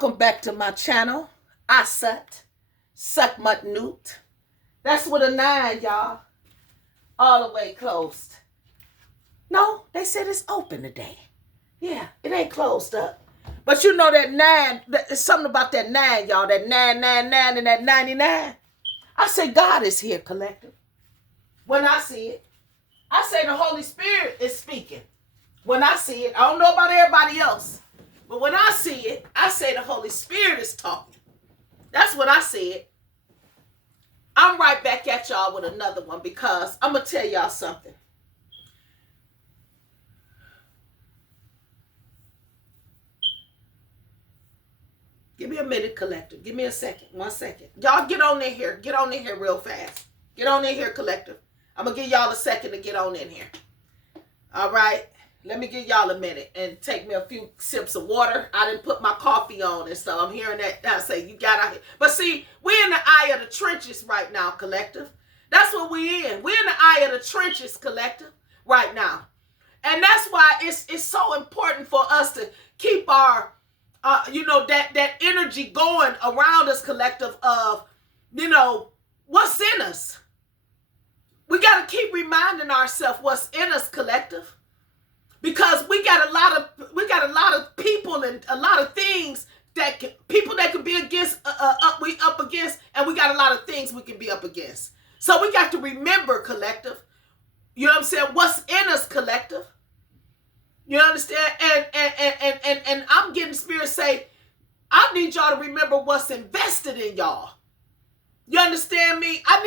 Welcome back to my channel. Asat Sakmat Newt. That's with a 9, y'all. All the way closed. No, they said it's open today. Yeah, it ain't closed up. But you know that 9, there's something about that 9, y'all. That 999 and that 99. I say God is here, collective. When I see it, I say the Holy Spirit is speaking. When I see it, I don't know about everybody else. But when I see it, I say the Holy Spirit is talking. That's what I said. I'm right back at y'all with another one because I'm going to tell y'all something. Give me a minute, collective. Give me a second. 1 second. Y'all get on in here. Get on in here real fast. Get on in here, collective. I'm going to give y'all a second to get on in here. All right. Let me give y'all a minute and take me a few sips of water. I didn't put my coffee on and so I'm hearing that. I say, you got out here. But see, we're in the eye of the trenches right now, collective. That's what we're in. We're in the eye of the trenches, collective, right now. And that's why it's so important for us to keep our, that energy going around us, collective, of, what's in us. We got to keep reminding ourselves what's in us, collective. Because we got a lot of people and a lot of things people that could be against, we up against, and we got a lot of things we can be up against. So we got to remember, collective. You know what I'm saying? What's in us, collective. You understand? And I'm getting spirit say, I need y'all to remember what's invested in y'all. You understand me? I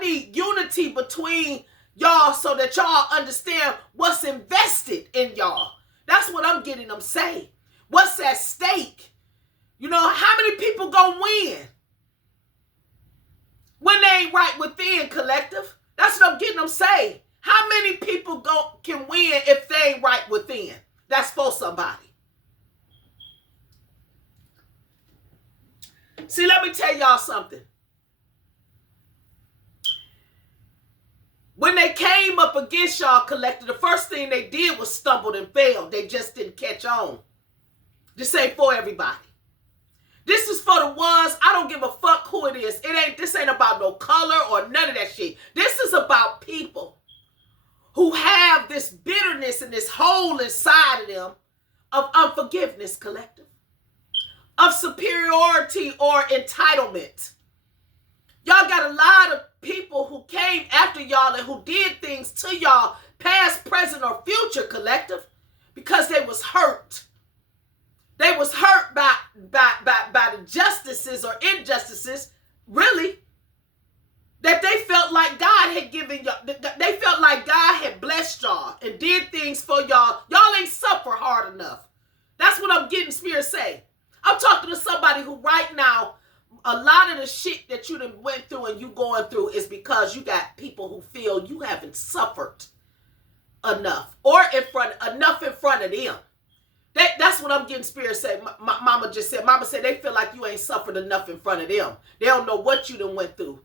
need unity between y'all so that y'all understand what's invested in y'all. That's what I'm getting them say. What's at stake? How many people gonna win when they ain't right within, collective? That's what I'm getting them say. How many people can win if they ain't right within? That's for somebody. See, let me tell y'all something. When they came up against y'all, collective, the first thing they did was stumbled and failed. They just didn't catch on. This ain't for everybody. This is for the ones, I don't give a fuck who it is. This ain't about no color or none of that shit. This is about people who have this bitterness and this hole inside of them of unforgiveness, collective, of superiority or entitlement. Y'all got a lot of people who came after y'all and who did things to y'all, past, present, or future, collective, because they was hurt. They was hurt by the justices or injustices, really, that they felt like God had given y'all. They felt like God had blessed y'all and did things for y'all. Y'all ain't suffer hard enough. That's what I'm getting spirit say. I'm talking to somebody who right now, a lot of the shit that you done went through and you going through is because you got people who feel you haven't suffered enough or enough in front of them. That's what I'm getting spirit say. My mama just said, they feel like you ain't suffered enough in front of them. They don't know what you done went through.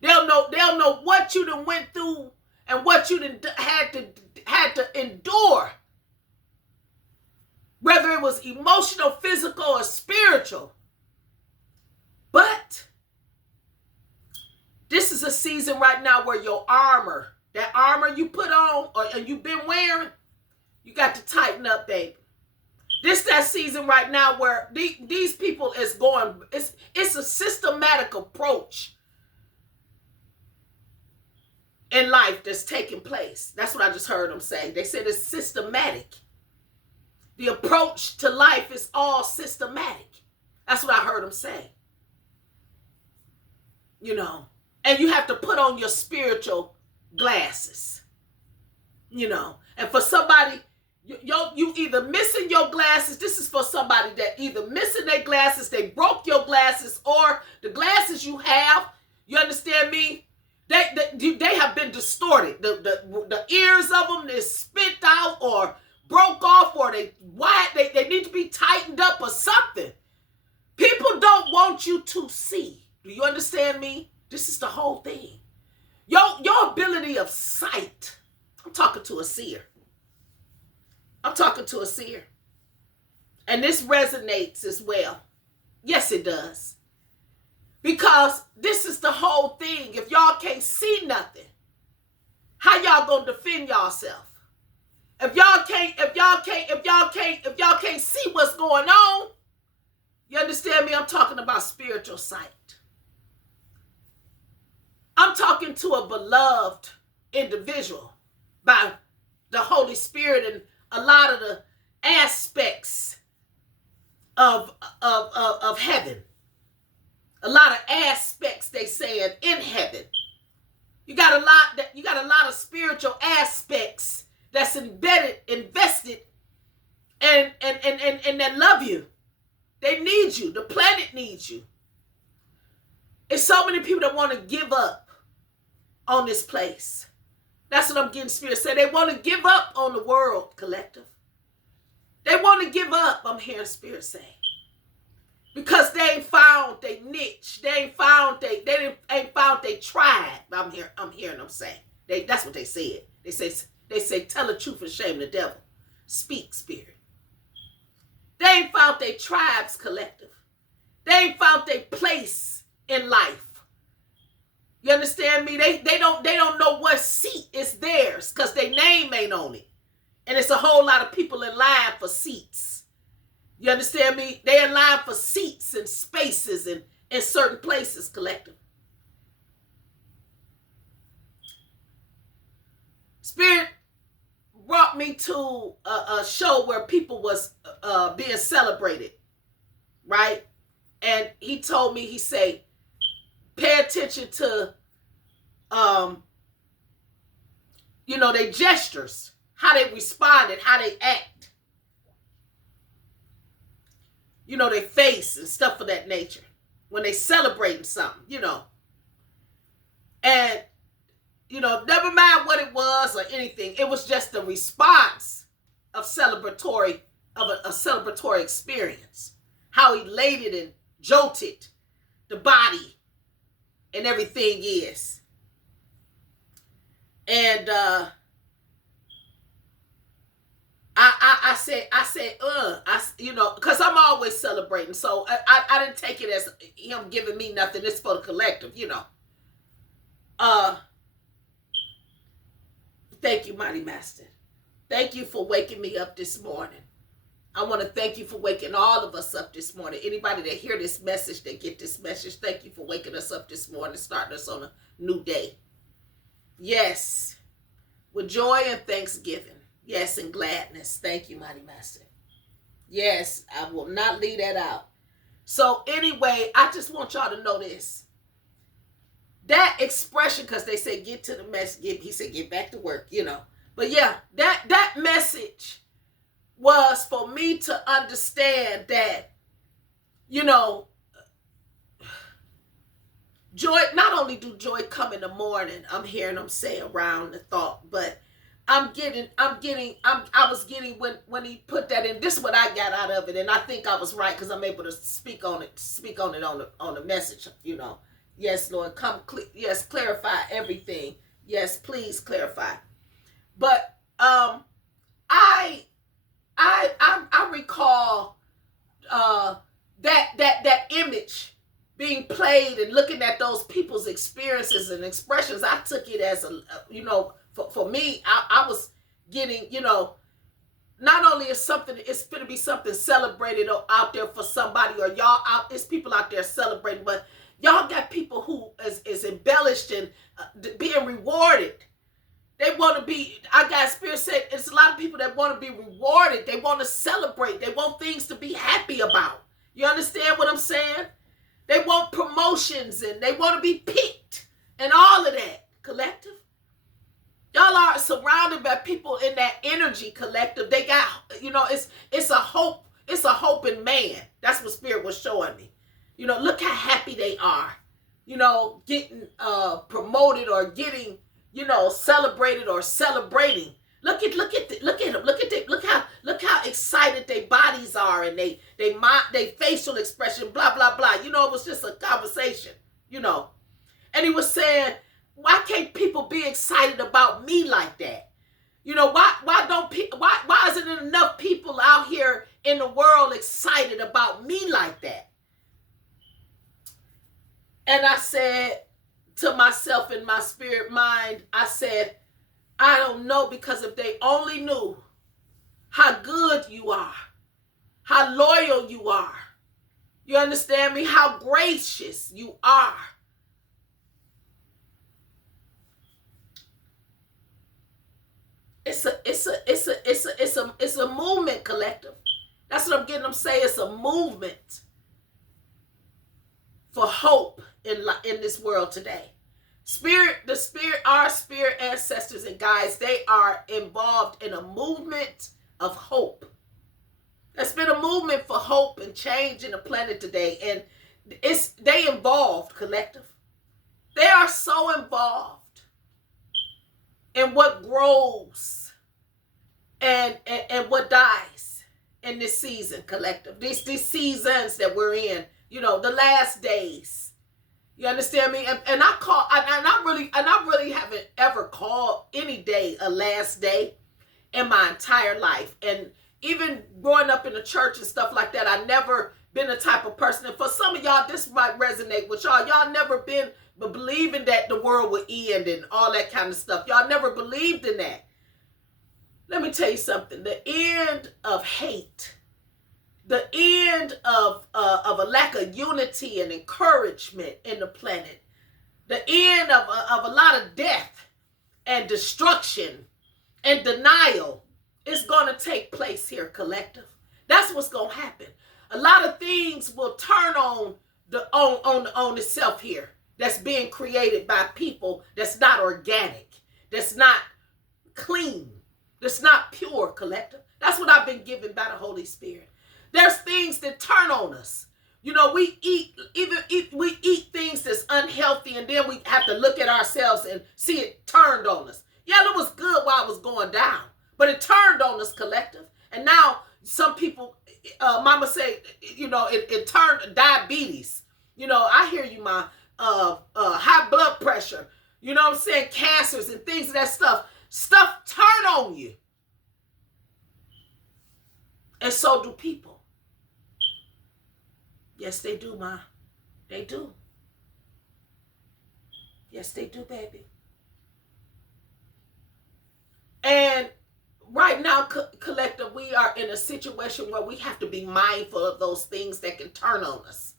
They don't know what you done went through and what you done had to endure. Whether it was emotional, physical, or spiritual. But this is a season right now where your armor, that armor you put on or you've been wearing, you got to tighten up, baby. This that season right now where these people is going, it's a systematic approach in life that's taking place. That's what I just heard them say. They said it's systematic. The approach to life is all systematic. That's what I heard them say. And you have to put on your spiritual glasses, and for somebody, you either missing your glasses. This is for somebody that either missing their glasses, they broke your glasses, or the glasses you have, you understand me? They have been distorted. The ears of them is spit out or broke off, or they need to be tightened up or something. People don't want you to see. Do you understand me? This is the whole thing. Your ability of sight. I'm talking to a seer. And this resonates as well. Yes, it does. Because this is the whole thing. If y'all can't see nothing, how y'all gonna defend yourself? If y'all can't see what's going on, you understand me? I'm talking about spiritual sight. I'm talking to a beloved individual by the Holy Spirit and a lot of the aspects of heaven. A lot of aspects they saying in heaven. You got a lot of spiritual aspects that's invested, and that love you. They need you. The planet needs you. It's so many people that want to give up on this place. That's what I'm getting spirit say. They want to give up on the world, collective. They want to give up, I'm hearing spirit say. Because they ain't found their niche. They ain't found their tribe. I'm hearing them say. That's what they said. They say tell the truth and shame the devil. Speak, spirit. They ain't found their tribes, collective. They ain't found their place in life. You understand me? They don't know what seat is theirs because their name ain't on it. And it's a whole lot of people in line for seats. You understand me? They in line for seats and spaces and in certain places, collective. Spirit brought me to a show where people was being celebrated, right? And he told me, he said, pay attention to, their gestures, how they responded, how they act. Their face and stuff of that nature when they celebrating something, And, never mind what it was or anything. It was just a response of a celebratory experience. How elated and jolted the body and everything is. And I said, because I'm always celebrating. So I didn't take it as him giving me nothing. It's for the collective, Thank you, Mighty Master. Thank you for waking me up this morning. I want to thank you for waking all of us up this morning. Anybody that hear this message, that get this message, thank you for waking us up this morning, starting us on a new day. Yes, with joy and thanksgiving. Yes, and gladness. Thank you, Mighty Master. Yes, I will not leave that out. So anyway, I just want y'all to know this. That expression, because they say get to the message, he said get back to work, But yeah, that message was for me to understand that, joy, not only do joy come in the morning, I'm hearing them say around the thought, but I was getting when he put that in, this is what I got out of it, and I think I was right because I'm able to speak on it on the message, Yes, Lord, yes, clarify everything. Yes, please clarify. But I recall that image being played and looking at those people's experiences and expressions. I took it as for me, I was getting, not only is something, it's going to be something celebrated out there for somebody, or y'all out, it's people out there celebrating, but y'all got people who is embellished and being rewarded. They want to be, I got spirit said, it's a lot of people that want to be rewarded. They want to celebrate. They want things to be happy about. You understand what I'm saying? They want promotions and they want to be picked and all of that, collective. Y'all are surrounded by people in that energy, collective. They got, it's a hope. It's a hope in man. That's what spirit was showing me. Look how happy they are, getting promoted or getting, celebrated or celebrating. Look at them. Look how excited their bodies are and they facial expression, blah, blah, blah. It was just a conversation, And he was saying, why can't people be excited about me like that? Why isn't there enough people out here in the world excited about me like that. And I said to myself in my spirit mind, I said, I don't know, because if they only knew how good you are, how loyal you are, you understand me, how gracious you are. It's a movement, collective. That's what I'm getting them say. It's a movement for hope in this world today. Our spirit ancestors and guides, they are involved in a movement of hope. There's been a movement for hope and change in the planet today, and they involved, collective. They are so involved in what grows and what dies in this season, collective. These seasons that we're in, the last days. You understand me? And I really haven't ever called any day a last day in my entire life. And even growing up in the church and stuff like that, I never been the type of person. And for some of y'all, this might resonate with y'all. Y'all never been believing that the world would end and all that kind of stuff. Y'all never believed in that. Let me tell you something. The end of hate, the end of a lack of unity and encouragement in the planet, the end of a lot of death and destruction and denial is going to take place here, collective. That's what's going to happen. A lot of things will turn on itself here. That's being created by people that's not organic, that's not clean, that's not pure, collective. That's what I've been given by the Holy Spirit. There's things that turn on us. We eat things that's unhealthy, and then we have to look at ourselves and see it turned on us. Yeah, it was good while it was going down, but it turned on us, collective. And now some people, mama say, it turned diabetes. I hear you, ma. High blood pressure, what I'm saying, cancers and things of that stuff turn on you. And so do people. Yes, they do, ma. They do. Yes, they do, baby. And right now, collective, we are in a situation where we have to be mindful of those things that can turn on us.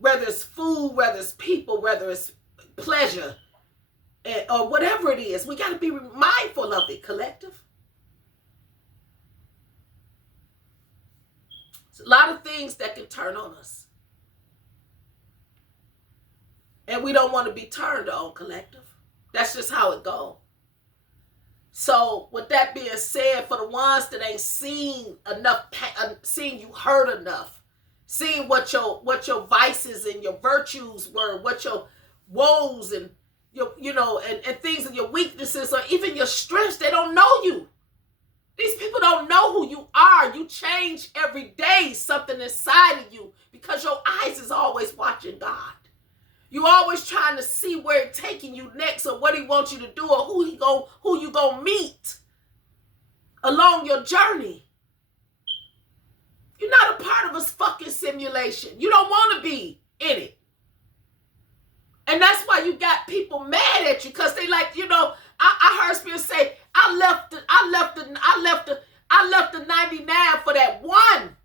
Whether it's food, whether it's people, whether it's pleasure, or whatever it is, we got to be mindful of it, collective. It's a lot of things that can turn on us. And we don't want to be turned on, collective. That's just how it goes. So with that being said, for the ones that ain't seen enough, seen you hurt enough, seeing what your vices and your virtues were, what your woes and your and things and your weaknesses or even your strengths, they don't know you. These people don't know who you are. You change every day, something inside of you, because your eyes is always watching God. You always trying to see where it's taking you next, or what he wants you to do, or who you gonna meet along your journey. You're not a part of a fucking simulation. You don't want to be in it. And that's why you got people mad at you, because they like, I heard Spirit say, I left the 99 for that one.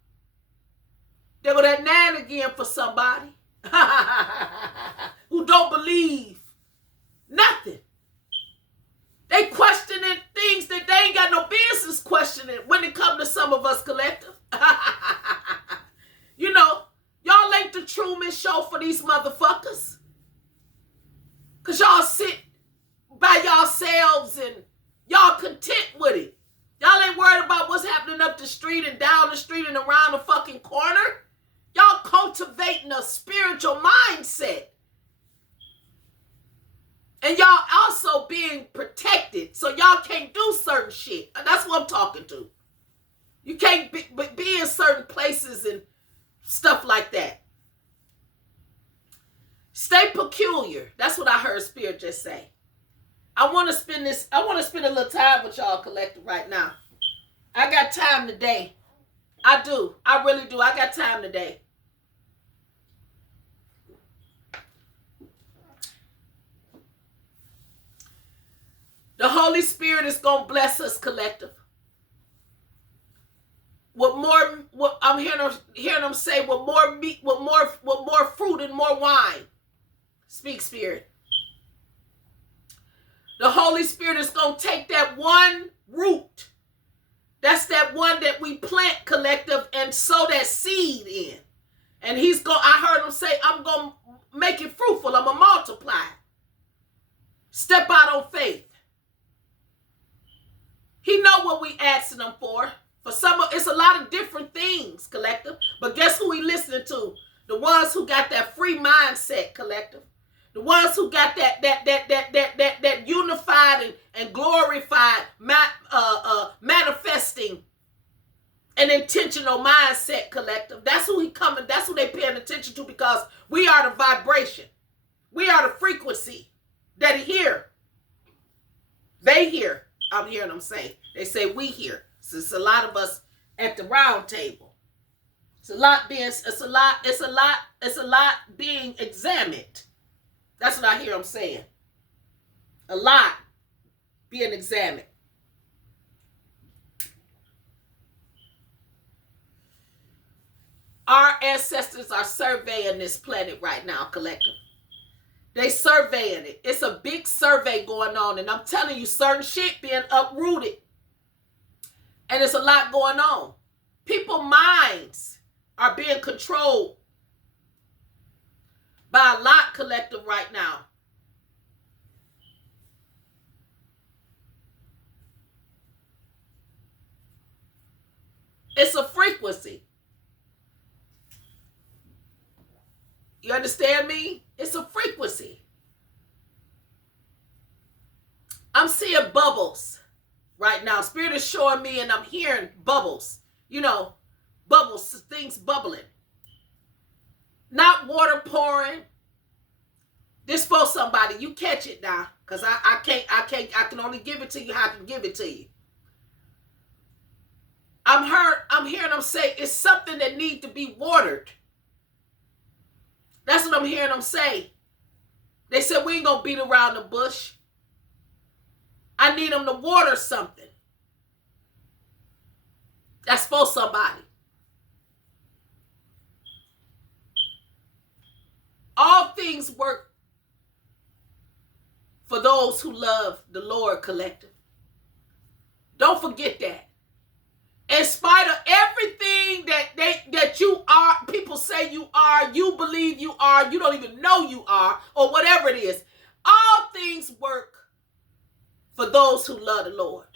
There go that 9 again for somebody who don't believe nothing. They questioning things that they ain't got no business questioning when it comes to some of us, collective. Y'all ain't the Truman Show for these motherfuckers. Because y'all sit by yourselves and y'all content with it. Y'all ain't worried about what's happening up the street and down the street and around the fucking corner. Y'all cultivating a spiritual mindset. And y'all also being protected. So y'all can't do certain shit. And that's what I'm talking to. You can't be in certain places and stuff like that. Stay peculiar. That's what I heard Spirit just say. I want to spend a little time with y'all, collective, right now. I got time today. I do. I really do. I got time today. The Holy Spirit is going to bless us, collective. What I'm hearing them say, with more meat, with more fruit and more wine. Speak, Spirit. The Holy Spirit is going to take that one root. That's that one that we plant, collective, and sow that seed in. And I heard him say, I'm going to make it fruitful. I'm going to multiply. Step out on faith. He know what we asking him for. For some, it's a lot of different things, collective. But guess who he listening to? The ones who got that free mindset, collective. The ones who got that unified and glorified, manifesting an intentional mindset, collective. That's who he coming. That's who they paying attention to, because we are the vibration. We are the frequency that he hear. They hear. I'm hearing them say. They say we hear. So it's a lot of us at the round table. It's a lot being examined. That's what I hear them saying. A lot being examined. Our ancestors are surveying this planet right now, collective. They surveying it. It's a big survey going on, and I'm telling you, certain shit being uprooted. And there's a lot going on. People's minds are being controlled by a lot, collective, right now. It's a frequency. You understand me? It's a frequency. I'm seeing bubbles right now. Spirit is showing me, and I'm hearing bubbles. You know, bubbles, things bubbling. Not water pouring. This for somebody. You catch it now. Because I can only give it to you how I can give it to you. I'm hearing them say it's something that needs to be watered. That's what I'm hearing them say. They said, we ain't going to beat around the bush. I need them to water something. That's for somebody. All things work for those who love the Lord, collective. Don't forget that. In spite of everything that you are, people say you are, you believe you are, you don't even know you are, or whatever it is, all things work for those who love the Lord.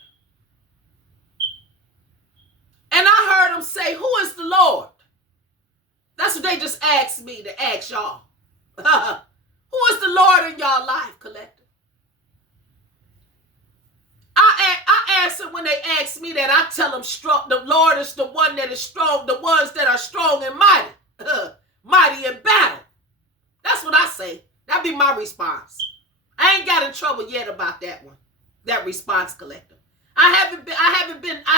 And I heard them say, who is the Lord? That's what they just asked me to ask y'all. Who is the Lord in y'all life, collective? I answer when they ask me that. I tell them strong. The Lord is the one that is strong. The ones that are strong and mighty. Mighty in battle. That's what I say. That'd be my response. I ain't got in trouble yet about that one. That response, collective. I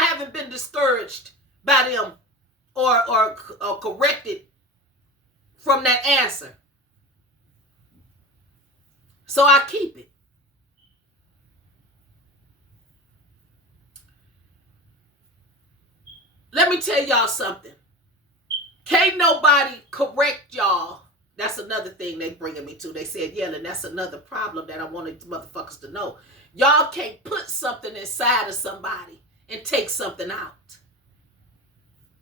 haven't been discouraged by them or corrected from that answer. So I keep it. Let me tell y'all something. Can't nobody correct y'all. That's another thing they bringing me to. They said, yeah, and that's another problem that I wanted motherfuckers to know. Y'all can't put something inside of somebody and take something out.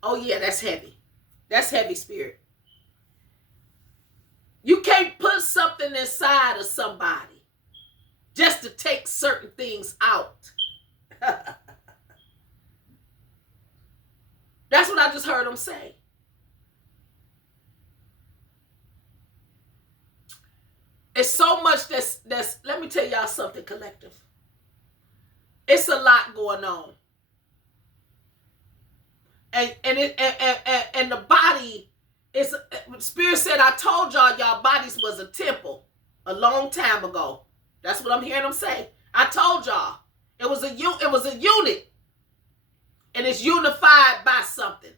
Oh yeah, that's heavy. That's heavy, spirit. You can't put something inside of somebody just to take certain things out. That's what I just heard them say. It's so much that's let me tell y'all something, collective. It's a lot going on. And the body is, Spirit said, I told y'all bodies was a temple a long time ago. That's what I'm hearing them say. I told y'all. It was a unit. And it's unified by something.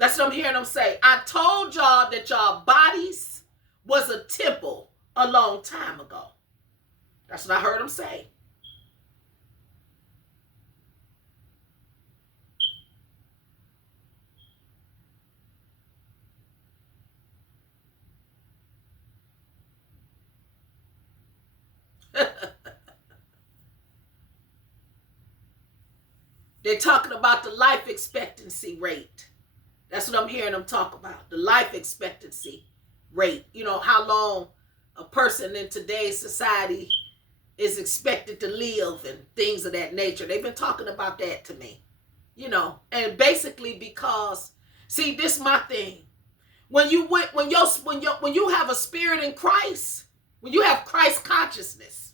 That's what I'm hearing them say. I told y'all that y'all bodies was a temple a long time ago. That's what I heard them say. They're talking about the life expectancy rate. That's what I'm hearing them talk about. The life expectancy rate. You know, how long a person in today's society is expected to live and things of that nature. They've been talking about that to me. You know, and basically because, see, this is my thing. When you have a spirit in Christ, when you have Christ consciousness,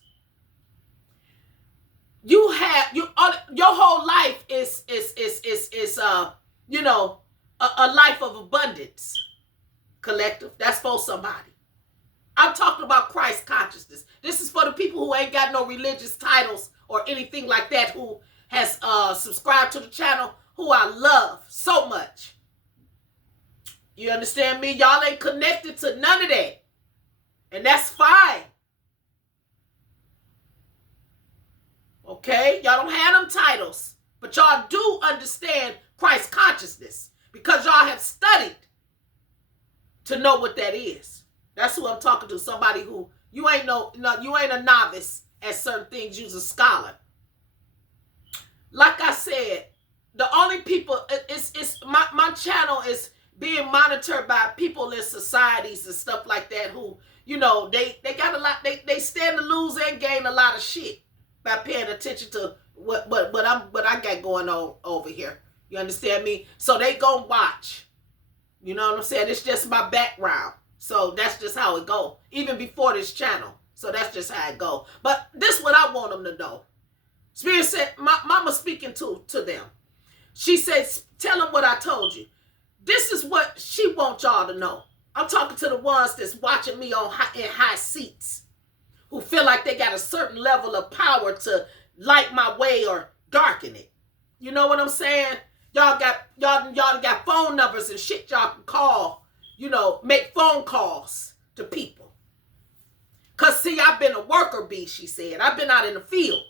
your whole life is a life of abundance. Collective. That's for somebody. I'm talking about Christ consciousness. This is for the people who ain't got no religious titles or anything like that, who has subscribed to the channel, who I love so much. You understand me? Y'all ain't connected to none of that. And that's fine. Okay? Y'all don't have them titles. But y'all do understand Christ consciousness, because y'all have studied to know what that is. That's who I'm talking to. Somebody who, you ain't a novice at certain things. You's a scholar. Like I said, the only people, my channel is being monitored by people in societies and stuff like that who, you know, they got a lot, they stand to lose and gain a lot of shit by paying attention to what I got going on over here. You understand me? So they gonna watch. You know what I'm saying? It's just my background. So that's just how it go. Even before this channel. So that's just how it go. But this is what I want them to know. Spirit said, my mama speaking to them. She said, tell them what I told you. This is what she wants y'all to know. I'm talking to the ones that's watching me in high seats, who feel like they got a certain level of power to light my way or darken it. You know what I'm saying? Y'all got phone numbers and shit y'all can call, you know, make phone calls to people. Cause see, I've been a worker bee, she said. I've been out in the field.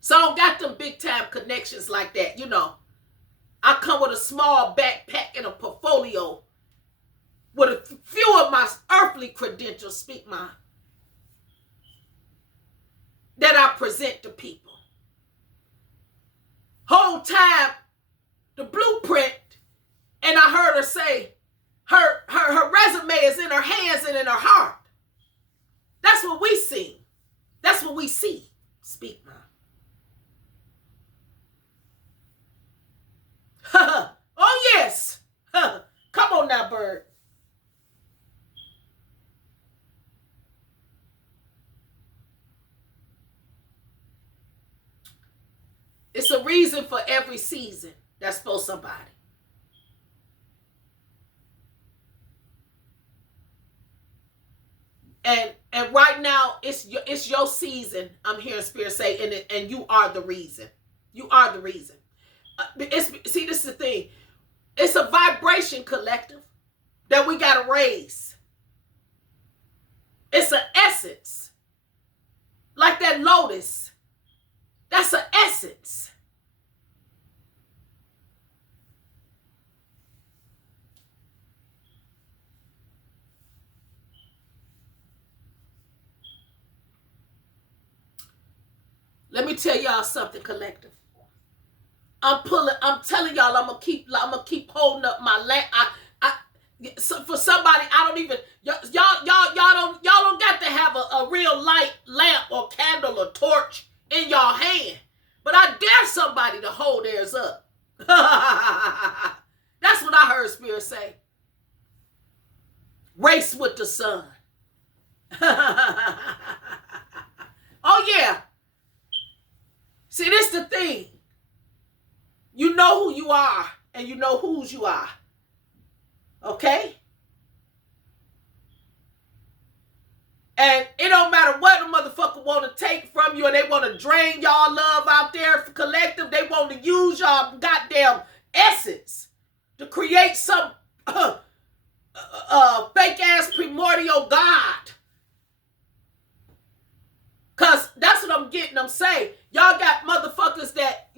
So I don't got them big time connections like that, you know. I come with a small backpack and a portfolio with a few of my earthly credentials, speak mine, that I present to people. Whole time, the blueprint, and I heard her say, her resume is in her hands and in her heart. That's what we see. That's what we see. Speak mine. Oh, yes. Come on now, bird. It's a reason for every season. That's for somebody. And right now, it's your season. I'm hearing Spirit say, and you are the reason. You are the reason. See, this is the thing. It's a vibration, collective, that we got to raise. It's an essence. Like that lotus. That's an essence. Let me tell y'all something, collective. I'm telling y'all, I'm gonna keep holding up my lamp. So for somebody, I don't even, y'all don't got to have a real light lamp or candle or torch in y'all hand. But I dare somebody to hold theirs up. That's what I heard Spirit say. Race with the sun. Oh yeah. See, this is the thing. You know who you are, and you know whose you are. Okay? And it don't matter what a motherfucker want to take from you, and they want to drain y'all love out there for collective. They want to use y'all goddamn essence. to create some fake ass primordial God. Cause that's what I'm getting them saying. Y'all got motherfuckers that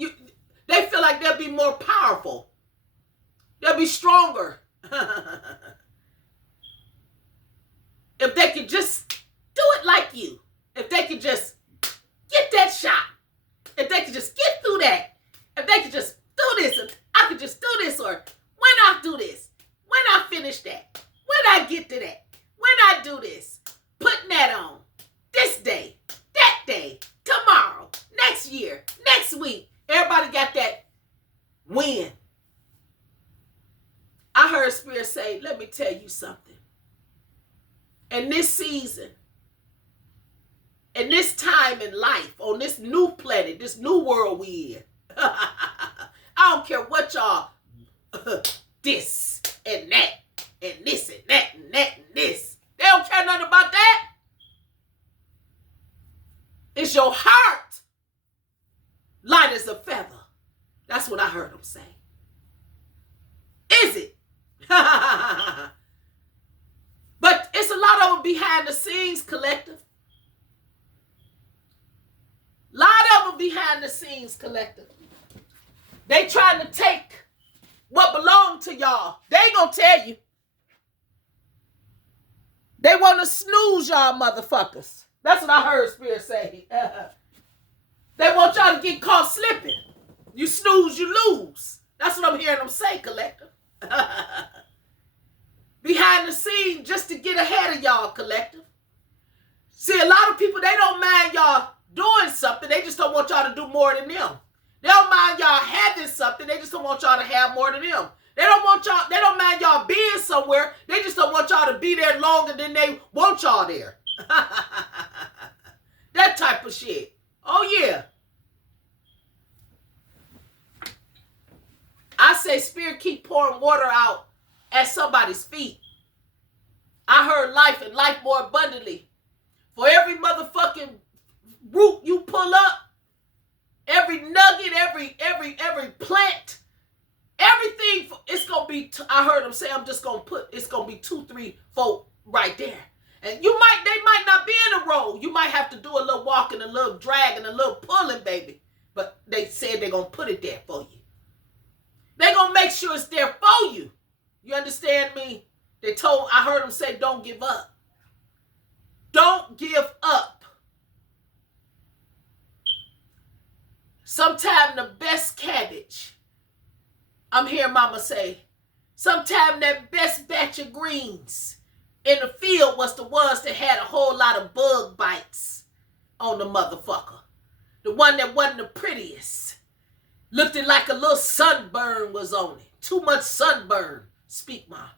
they feel like they'll be more powerful. They'll be stronger. If they could just do it like you. If they could just get that shot. If they could just get through that. If they could just do this. If I could just do this. Or when I do this. When I finish that. When I get to that. When I do this. Putting that on. This day. That day. Tomorrow. Next year. Next week. Everybody got that win. I heard Spirit say, let me tell you something. In this season, in this time in life, on this new planet, this new world we in, I don't care what y'all, this and that, and this and that, and that and this. They don't care nothing about that. It's your heart, light as a feather. That's what I heard him say. Is it? But it's a lot of them behind the scenes, collective. Lot of them behind the scenes, collective. They trying to take what belonged to y'all. They ain't gonna tell you. They want to snooze y'all motherfuckers. That's what I heard Spirit say. They want y'all to get caught slipping. You snooze, you lose. That's what I'm hearing them say, collective. Behind the scenes just to get ahead of y'all, collective. See, a lot of people, they don't mind y'all doing something. They just don't want y'all to do more than them. They don't mind y'all having something. They just don't want y'all to have more than them. They don't mind y'all being somewhere. They just don't want y'all to be there longer than they want y'all there. That type of shit. Oh, yeah. I say Spirit keep pouring water out at somebody's feet. I heard life and life more abundantly. For every motherfucking root you pull up, every nugget, every plant, everything, it's going to be, I heard them say, it's going to be 2, 3, 4 right there. And they might not be in a row. You might have to do a little walking, a little dragging, a little pulling, baby. But they said they're going to put it there for you. They're going to make sure it's there for you. You understand me? I heard them say, don't give up. Don't give up. Sometime the best cabbage, I'm hearing Mama say, sometime that best batch of greens in the field was the ones that had a whole lot of bug bites on the motherfucker. The one that wasn't the prettiest. Looked it like a little sunburn was on it. Too much sunburn. Speak, Mom.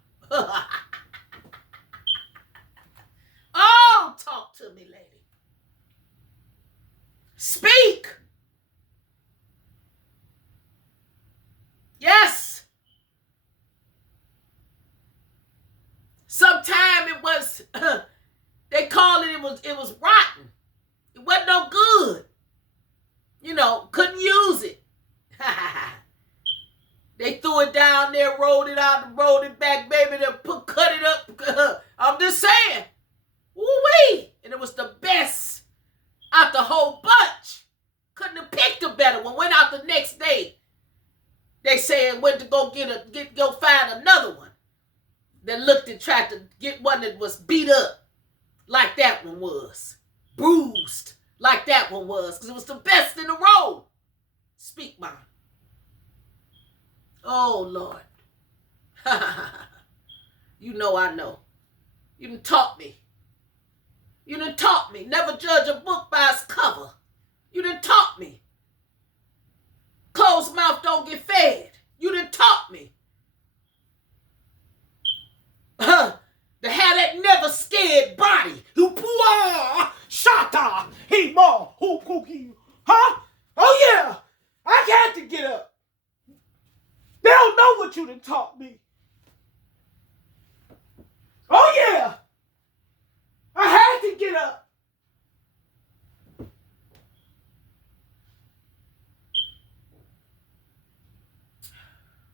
Oh, talk to me, lady. Speak. Yes. Sometime it was, they call it was rotten. It wasn't no good. Couldn't use it. They threw it down there, rolled it out, and rolled it back, baby, cut it up. I'm just saying. Woo-wee. And it was the best out the whole bunch. Couldn't have picked a better one. Went out the next day. They said went to go go find another one. Then looked and tried to get one that was beat up like that one was. Bruised like that one was. Because it was the best in the row. Speak, Mom. Oh, Lord. You know I know. You done taught me. You done taught me. Never judge a book by its cover. You done taught me. Closed mouth don't get fed. You done taught me. To have that never scared body. Shata. He more. Huh? Oh, yeah. I got to get up. They don't know what you done taught me. Oh, yeah. I had to get up.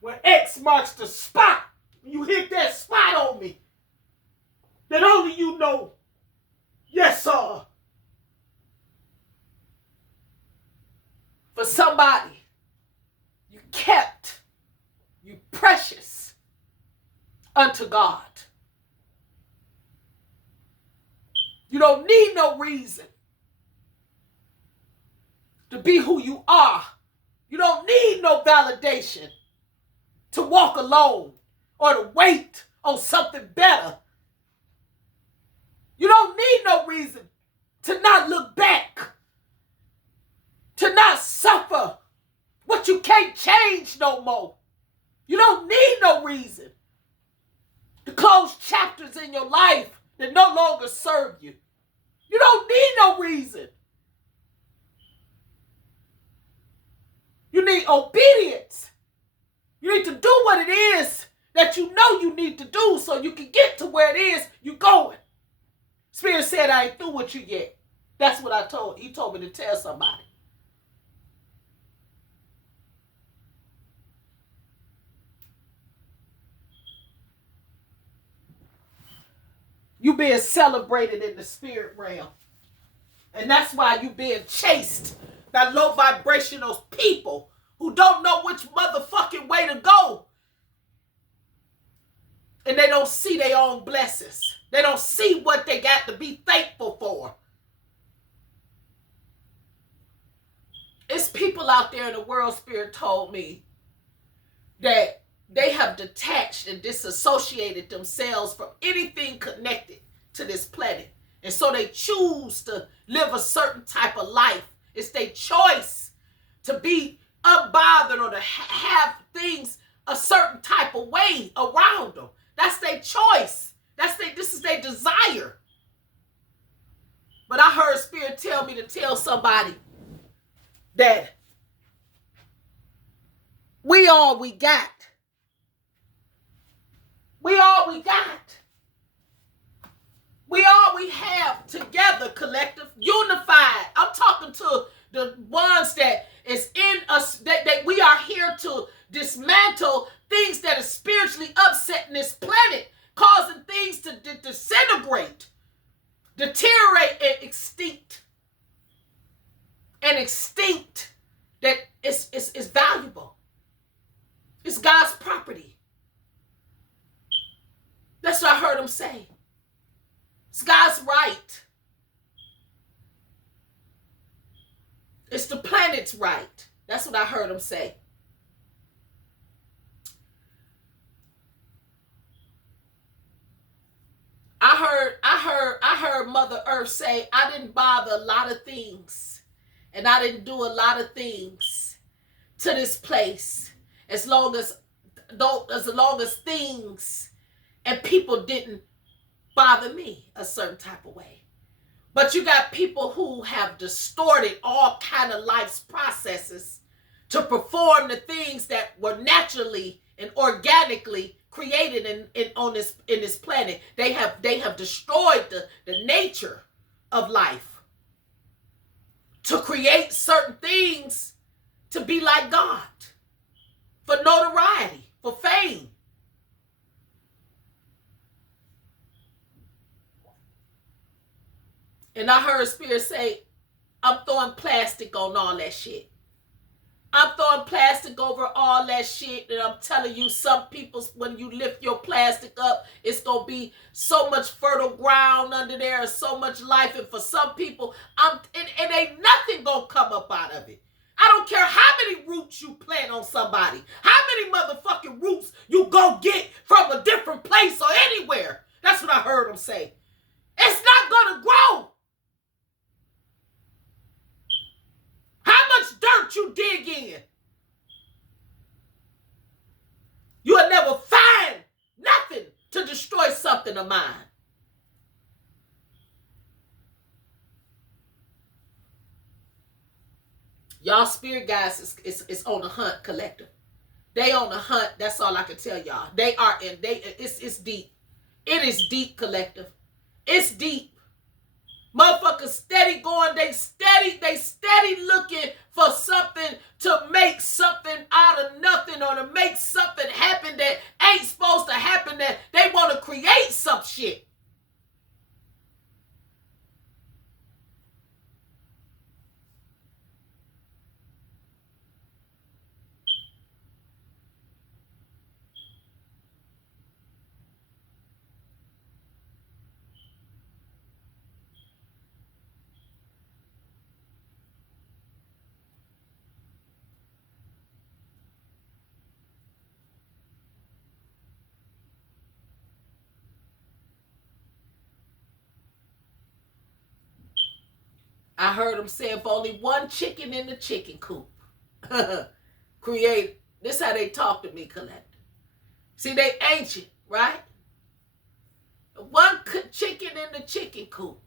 When X X marks the spot. You hit that spot on me that only you know. Yes, sir. For somebody, you kept you precious unto God. You don't need no reason to be who you are. You don't need no validation to walk alone or to wait on something better. You don't need no reason to not look back, to not suffer what you can't change no more. You don't need no reason to close chapters in your life that no longer serve you. You don't need no reason. You need obedience. You need to do what it is that you know you need to do so you can get to where it is you're going. Spirit said, I ain't through with you yet. That's what I told. He told me to tell somebody. You being celebrated in the spirit realm. And that's why you being chased by low vibrational people who don't know which motherfucking way to go. And they don't see their own blessings. They don't see what they got to be thankful for. It's people out there in the world, Spirit told me, that they have detached and disassociated themselves from anything connected to this planet. And so they choose to live a certain type of life. It's their choice to be unbothered or to have things a certain type of way around them. That's their choice. This is their desire. But I heard Spirit tell me to tell somebody that we all we got. We all we got. We all we have together, collective, unified. I'm talking to the ones that is in us, that we are here to dismantle things that are spiritually upsetting this planet, causing things to disintegrate, deteriorate, and extinct. And extinct that is valuable. It's God's property. That's what I heard him say. It's God's right. It's the planet's right. That's what I heard him say. I heard Mother Earth say, I didn't bother a lot of things. And I didn't do a lot of things to this place as long as things and people didn't bother me a certain type of way. But you got people who have distorted all kind of life's processes to perform the things that were naturally and organically created in this planet. They have destroyed the nature of life to create certain things to be like God, for notoriety, for fame. And I heard Spirit say, I'm throwing plastic on all that shit. I'm throwing plastic over all that shit. And I'm telling you, some people, when you lift your plastic up, it's going to be so much fertile ground under there and so much life. And for some people, it ain't nothing going to come up out of it. I don't care how many roots you plant on somebody. How many motherfucking roots you go get from a different place or anywhere. That's what I heard him say. It's not going to grow. How much dirt you dig in, you'll never find nothing to destroy something of mine. Y'all spirit guys is on the hunt, collective. They on the hunt. That's all I can tell y'all. They are in. It's deep. It is deep, collective. It's deep. Motherfuckers steady going, they steady looking for something to make something out of nothing or to make something happen I heard them say if only one chicken in the chicken coop create. This how they talk to me, Collector. See, they ancient, right? One chicken in the chicken coop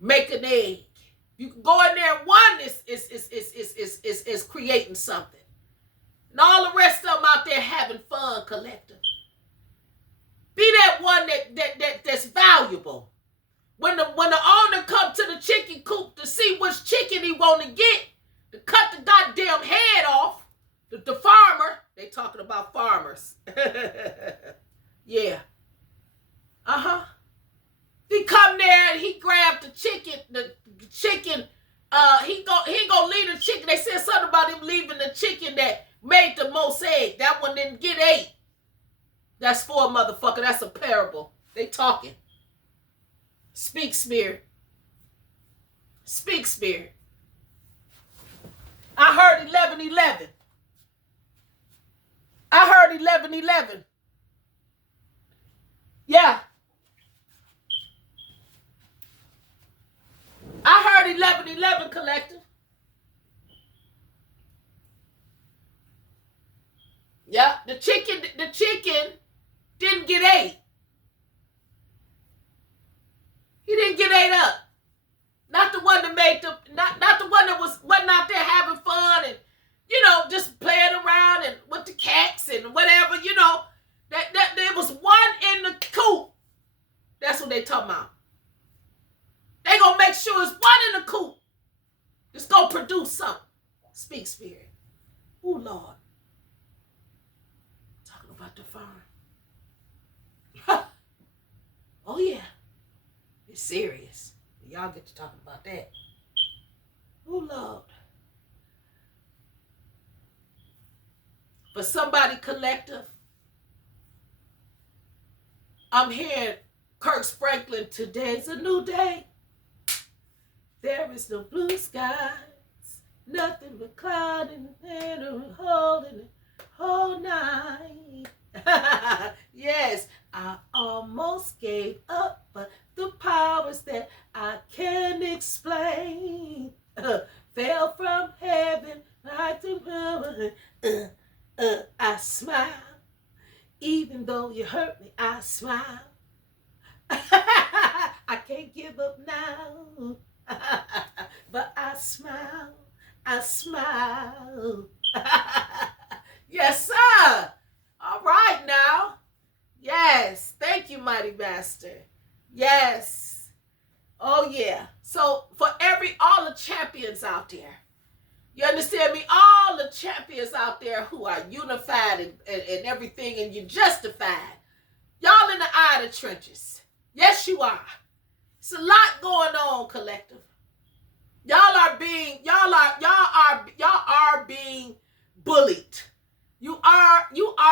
make an egg. You can go in there and one is creating something. And all the rest of them out there having fun, Collector. Be that one that's valuable. When the owner come to the chicken coop to see which chicken he want to get, to cut the goddamn head off, the farmer, they talking about farmers. Yeah. He come there and he grabbed the chicken, he gonna leave the chicken. They said something about him leaving the chicken that made the most egg. That one didn't get 8. That's for a motherfucker. That's a parable. They talking. Speak, Spirit. Speak, Spirit. I heard 11:11. I heard 11:11. Yeah. I heard 11:11, Collector. Yeah, the chicken didn't get 8. He didn't get 8 up. Not the one that made not the one that wasn't out there having fun and just playing around and with the cats and whatever, that there was one in the coop. That's what they talking about. They gonna make sure it's one in the coop. It's gonna produce something. Speak, Spirit. Oh, Lord. Talking about the farm. Oh, yeah. It's serious. Y'all get to talking about that. Oh, Lord. For somebody collective, I'm hearing Kirk Franklin, today's a new day. There is no blue skies, nothing but cloud in the air holding it whole night. Yes, I almost gave up, but the powers that I can't explain fell from heaven like the I smile, even though you hurt me. I smile. I can't give up now. But I smile, I smile. Yes, sir. All right now. Yes. Thank you, Mighty Master. Yes. Oh, yeah. So for all the champions out there, you understand me? All the champions out there who are unified and everything, and you're justified. Y'all in the eye of the trenches. Yes, you are. It's a lot going on, collective. Y'all are being bullied. You are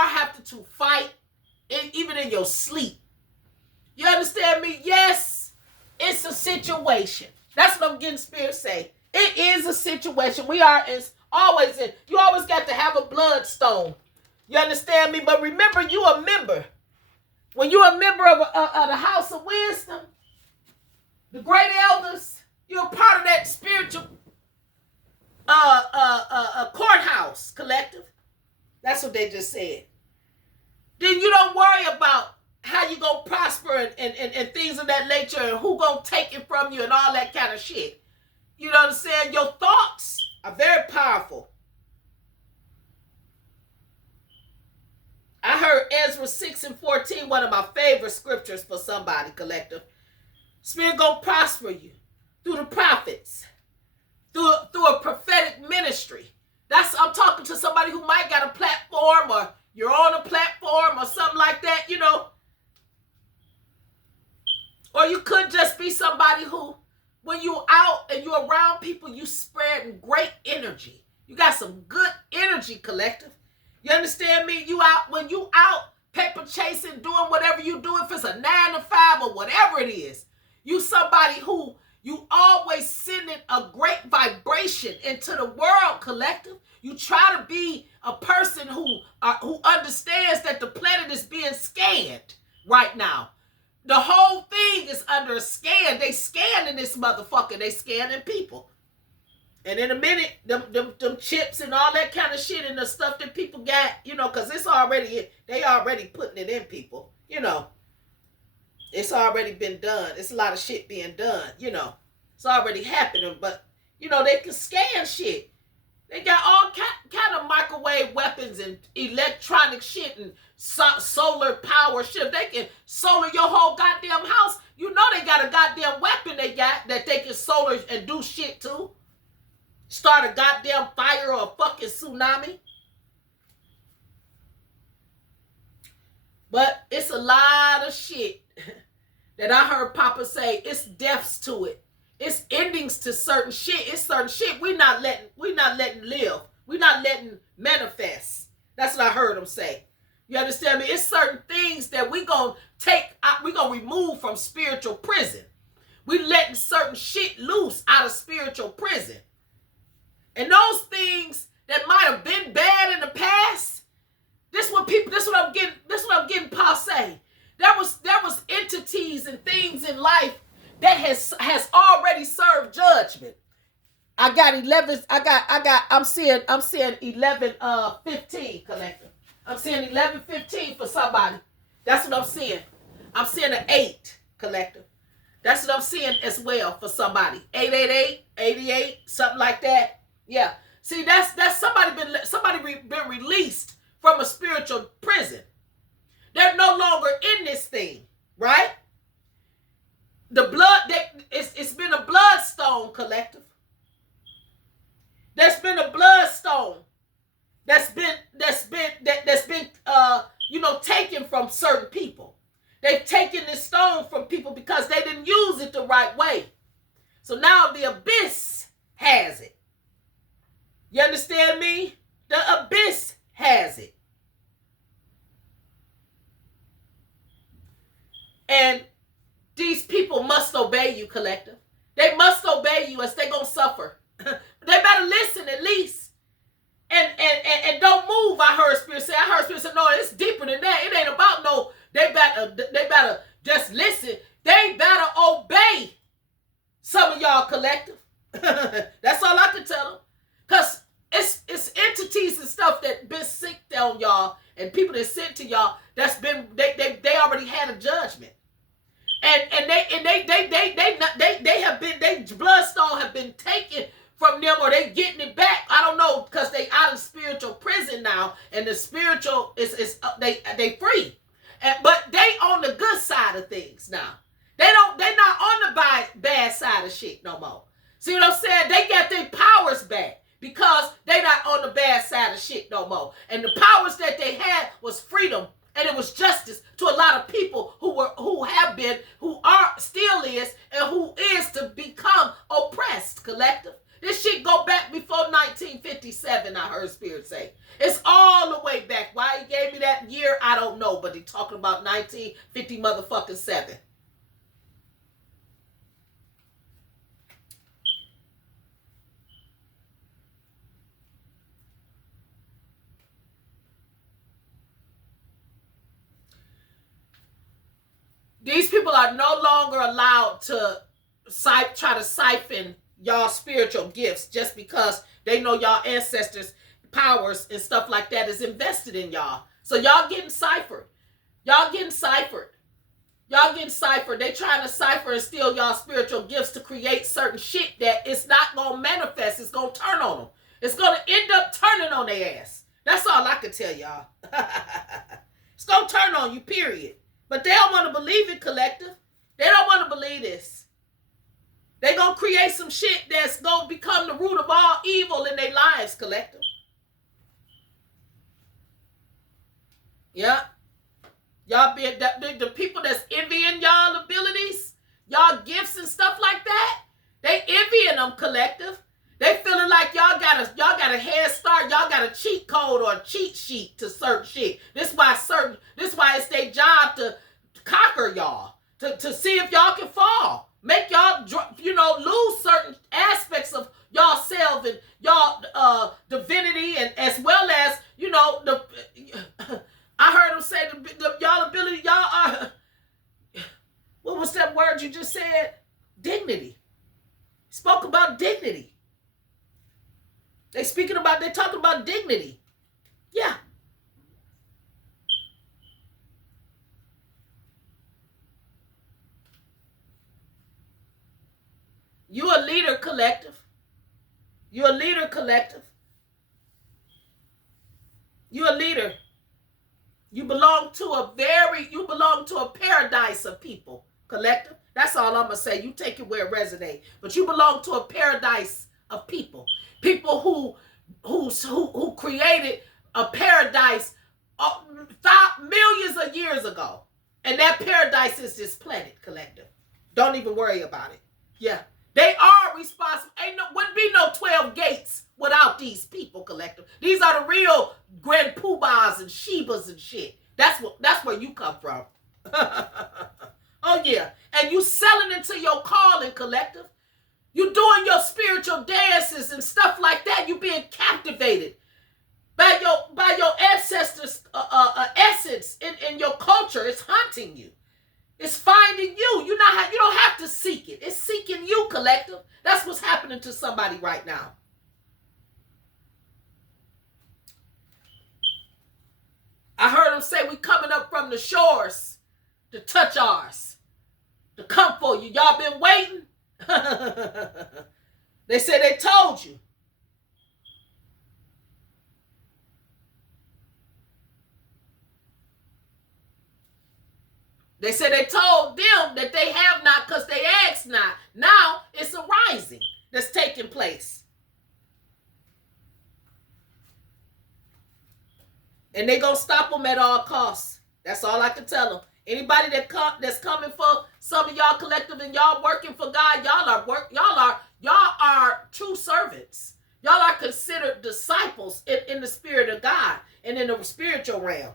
having to fight even in your sleep. You understand me? Yes, it's a situation. That's what I'm getting Spirit say. It is a situation. We are always in. You always got to have a bloodstone. You understand me? But remember, you a member. When you're a member of the House of Wisdom, the great elders, you're a part of that spiritual courthouse collective. That's what they just said. Then you don't worry about how you gonna prosper and things of that nature and who gonna take it from you and all that kind of shit. You know what I'm saying? Your thoughts are very powerful. I heard Ezra 6:14, one of my favorite scriptures for somebody collective. Spirit gonna prosper you through the prophets, through a prophetic ministry. I'm talking to somebody who might got a platform, or you're on a platform or something like that, Or you could just be somebody who, when you're out and you're around people, you spread great energy. You got some good energy, collective. You understand me? When you out paper chasing, doing whatever you do, if it's a 9 to 5 or whatever it is, you somebody who you always sending a great vibration into the world, collective. You try to be a person who understands that the planet is being scanned right now. The whole thing is under a scan. They scanning this motherfucker. They scanning people. And in a minute, them chips and all that kind of shit and the stuff that people got, you know, because they already putting it in people, you know. It's already been done. It's a lot of shit being done, you know. It's already happening, but, you know, they can scan shit. They got all kind of microwave weapons and electronic shit and solar power shit. They can solar your whole goddamn house. You know they got a goddamn weapon they got that they can solar and do shit to. Start a goddamn fire or a fucking tsunami. But it's a lot of shit that I heard Papa say. It's deaths to it. It's endings to certain shit. It's certain shit we not letting live. We not letting manifest. That's what I heard him say. You understand me? It's certain things that we gonna remove from spiritual prison. We letting certain shit loose out of spiritual prison. And those things that might have been bad in the past, this what I'm getting passe. There was entities and things in life that has already served judgment. I'm seeing 11:15 collector. I'm seeing 11:15 for somebody. That's what I'm seeing. I'm seeing an 8 collector. That's what I'm seeing as well for somebody. 888, 88, something like that. Yeah. See, that's somebody been released from a spiritual prison. They're no longer in this thing, right? The blood it's been a bloodstone collective. There's been a bloodstone that's been taken from certain people. They've taken this stone from people because they didn't use it the right way. So now the abyss has it. You understand me? The abyss has it. And these people must obey you, collective. They must obey you, as they gonna suffer. They better listen at least. And don't move, I heard Spirit say. No, it's deeper than that. It ain't about no, they better just listen. They better obey some of y'all collective. That's all I can tell them. Because it's entities and stuff that been sent on y'all and people that sent to y'all that's been, they already had a judgment. And they have been, they bloodstone have been taken from them, or they getting it back. I don't know, because they out of spiritual prison now, and the spiritual they free. But they on the good side of things now. They not on the bad side of shit no more. See what I'm saying? They got their powers back because they not on the bad side of shit no more. And the powers that they had was freedom, and it was justice to a lot of people who are, still is, and who is to become oppressed, collective. This shit go back before 1957, I heard Spirit say. It's all the way back. Why he gave me that year, I don't know, but he talking about 1950 motherfucking 7. These people are no longer allowed to try to siphon y'all spiritual gifts just because they know y'all ancestors' powers and stuff like that is invested in y'all. So y'all getting ciphered. Y'all getting ciphered. They trying to cipher and steal y'all spiritual gifts to create certain shit that it's not going to manifest. It's going to turn on them. It's going to end up turning on their ass. That's all I can tell y'all. It's going to turn on you, period. But they don't want to believe it, collective. They don't want to believe this. They going to create some shit that's going to become the root of all evil in their lives, collective. Yeah. Y'all be the people that's envying y'all abilities, y'all gifts and stuff like that, they envying them, collective. They feeling like y'all got a head start, y'all got a cheat code or a cheat sheet to certain shit. This why it's their job to conquer y'all, to see if y'all can fall, make y'all lose certain aspects of y'all self and y'all divinity, and as well as I heard him say y'all ability, y'all are. word you just said? Dignity. Spoke about dignity. They're talking about dignity. Yeah. You a leader, collective. You a leader, collective. You a leader. You belong to a paradise of people, collective. That's all I'm gonna say. You take it where it resonates. But you belong to a paradise of people. People who created a paradise millions of years ago. And that paradise is this planet, collective. Don't even worry about it. Yeah. They are responsible. Wouldn't be no 12 gates without these people, collective. These are the real Grand Poobahs and Shebas and shit. That's where you come from. Oh yeah. And you selling into your calling, collective. You doing your spiritual dances and stuff like that. You being captivated by your ancestors' essence in your culture. It's hunting you. It's finding you. You don't have to seek it. It's seeking you, collective. That's what's happening to somebody right now. I heard them say we coming up from the shores to touch ours, to come for you. Y'all been waiting? They said they told you. They said they told them that they have not because they asked not. Now it's a rising that's taking place. And they gonna stop them at all costs. That's all I can tell them. Anybody that's coming for some of y'all collective and y'all working for God, y'all are true servants. Y'all are considered disciples in the spirit of God and in the spiritual realm.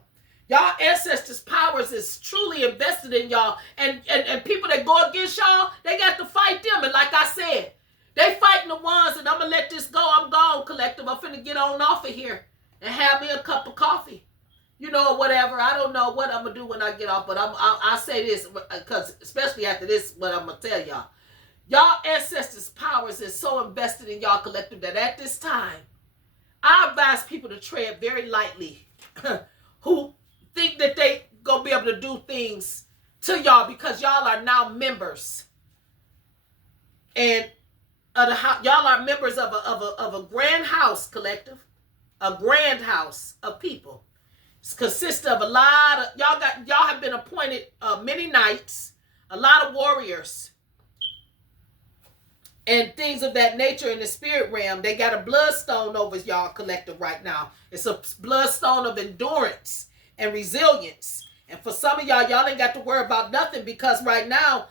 Y'all ancestors' powers is truly invested in y'all. And people that go against y'all, they got to fight them. And like I said, they fighting the ones, and I'm going to let this go. I'm gone, collective. I'm finna get on off of here and have me a cup of coffee. You know, or whatever. I don't know what I'm going to do when I get off, but I'll say this, because especially after this, what I'm going to tell y'all. Y'all ancestors' powers is so invested in y'all collective that at this time, I advise people to tread very lightly who think that they gonna be able to do things to y'all because y'all are now members, and y'all are members of a grand house collective, a grand house of people. It consists of a lot of y'all have been appointed many knights, a lot of warriors, and things of that nature in the spirit realm. They got a bloodstone over y'all collective right now. It's a bloodstone of endurance and resilience. And for some of y'all ain't got to worry about nothing because right now,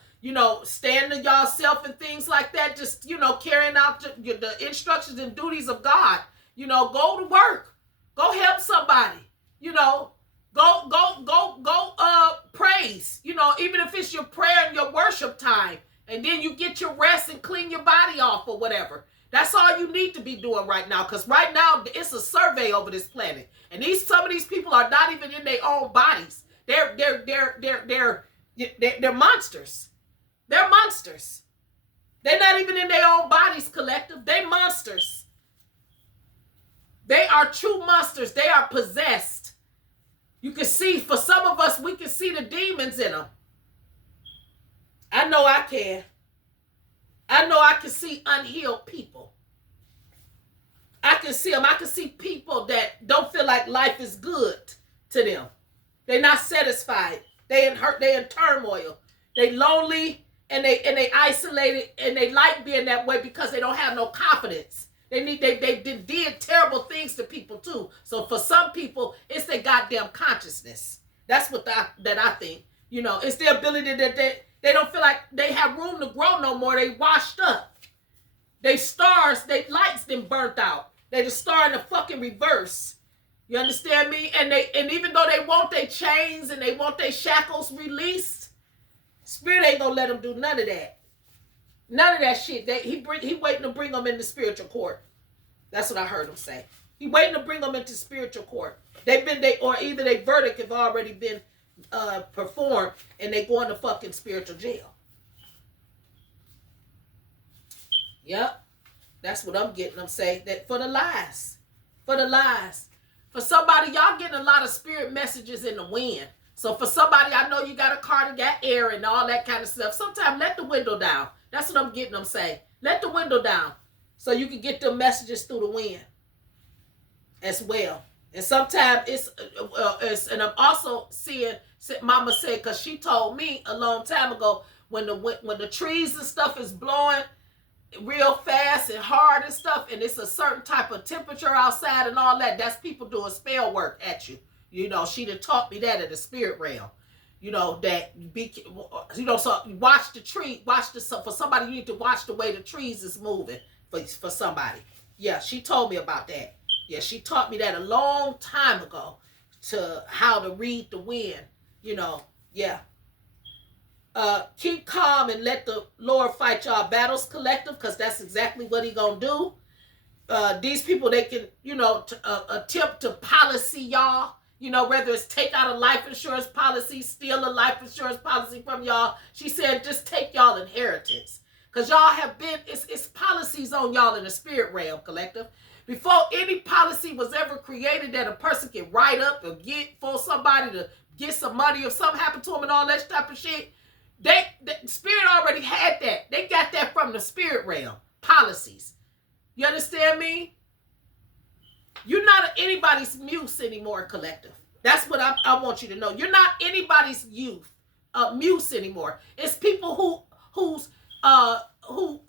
stand to y'allself and things like that, just, carrying out the instructions and duties of God. Go to work. Go help somebody. Go praise. Even if it's your prayer and your worship time. And then you get your rest and clean your body off or whatever. That's all you need to be doing right now. Because right now, it's a survey over this planet. And some of these people are not even in their own bodies. They're monsters. They're monsters. They're not even in their own bodies, collective. They're monsters. They are true monsters. They are possessed. You can see, for some of us, we can see the demons in them. I know I can. I know I can see unhealed people. I can see them. I can see people that don't feel like life is good to them. They're not satisfied. They in turmoil. They lonely and they isolated, and they like being that way because they don't have no confidence. They did terrible things to people too. So for some people, it's their goddamn consciousness. That's what I think. It's their ability that they don't feel like they have room to grow no more. They washed up. They stars, they lights them burnt out. They the star in the fucking reverse. You understand me? And even though they want their chains and they want their shackles released, Spirit ain't gonna let them do none of that. None of that shit. He waiting to bring them into spiritual court. That's what I heard him say. He waiting to bring them into spiritual court. Or either their verdict have already been performed and they going to fucking spiritual jail. Yep. That's what I'm getting them say. That for the lies. For the lies. For somebody, y'all getting a lot of spirit messages in the wind. So for somebody, I know you got a car that got air and all that kind of stuff. Sometimes let the window down. That's what I'm getting them say. Let the window down so you can get them messages through the wind as well. And sometimes and I'm also seeing Mama said, because she told me a long time ago, when the trees and stuff is blowing real fast and hard and stuff, and it's a certain type of temperature outside and all that, that's people doing spell work at you. You know, she done taught me that in the spirit realm. You know, that be, you know, so watch the tree, for somebody, you need to watch the way the trees is moving for somebody. Yeah, she told me about that. Yeah, she taught me that a long time ago, to how to read the wind, you know. Yeah. Keep calm and let the Lord fight y'all battles, collective, because that's exactly what he gonna do. These people, they can, you know, attempt to policy y'all, you know, whether it's take out a life insurance policy, steal a life insurance policy from y'all. She said, just take y'all inheritance, because y'all have been, it's policies on y'all in the spirit realm, collective. Before any policy was ever created that a person can write up or get for somebody to get some money, if something happened to them and all that type of shit, the spirit already had that. They got that from the spirit realm. Policies. You understand me? You're not anybody's muse anymore, collective. That's what I want you to know. You're not anybody's muse anymore. It's people who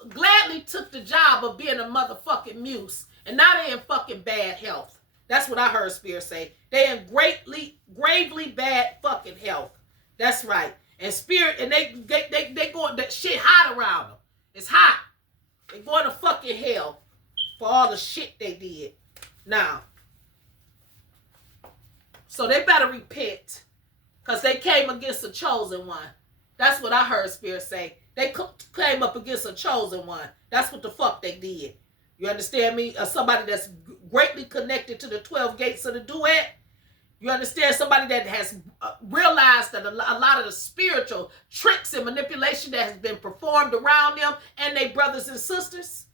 gladly took the job of being a motherfucking muse, and now they're in fucking bad health. That's what I heard Spirit say. They're in gravely bad fucking health. That's right. And Spirit, and they going, that shit hot around them. It's hot. They going to fucking hell for all the shit they did. Now, so they better repent, because they came against the chosen one. That's what I heard Spirit say. They came up against a chosen one. That's what the fuck they did. You understand me? Somebody that's greatly connected to the 12 gates of the duet. You understand? Somebody that has realized that a lot of the spiritual tricks and manipulation that has been performed around them and their brothers and sisters.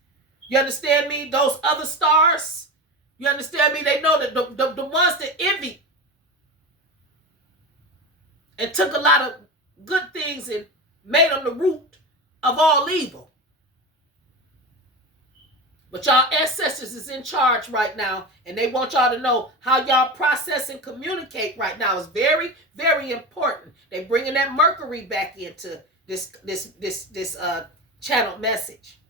You understand me? Those other stars. You understand me? They know that the ones that envy and took a lot of good things and made them the root of all evil. But y'all ancestors is in charge right now, and they want y'all to know how y'all process and communicate right now is very, very important. They bringing that Mercury back into this channel message.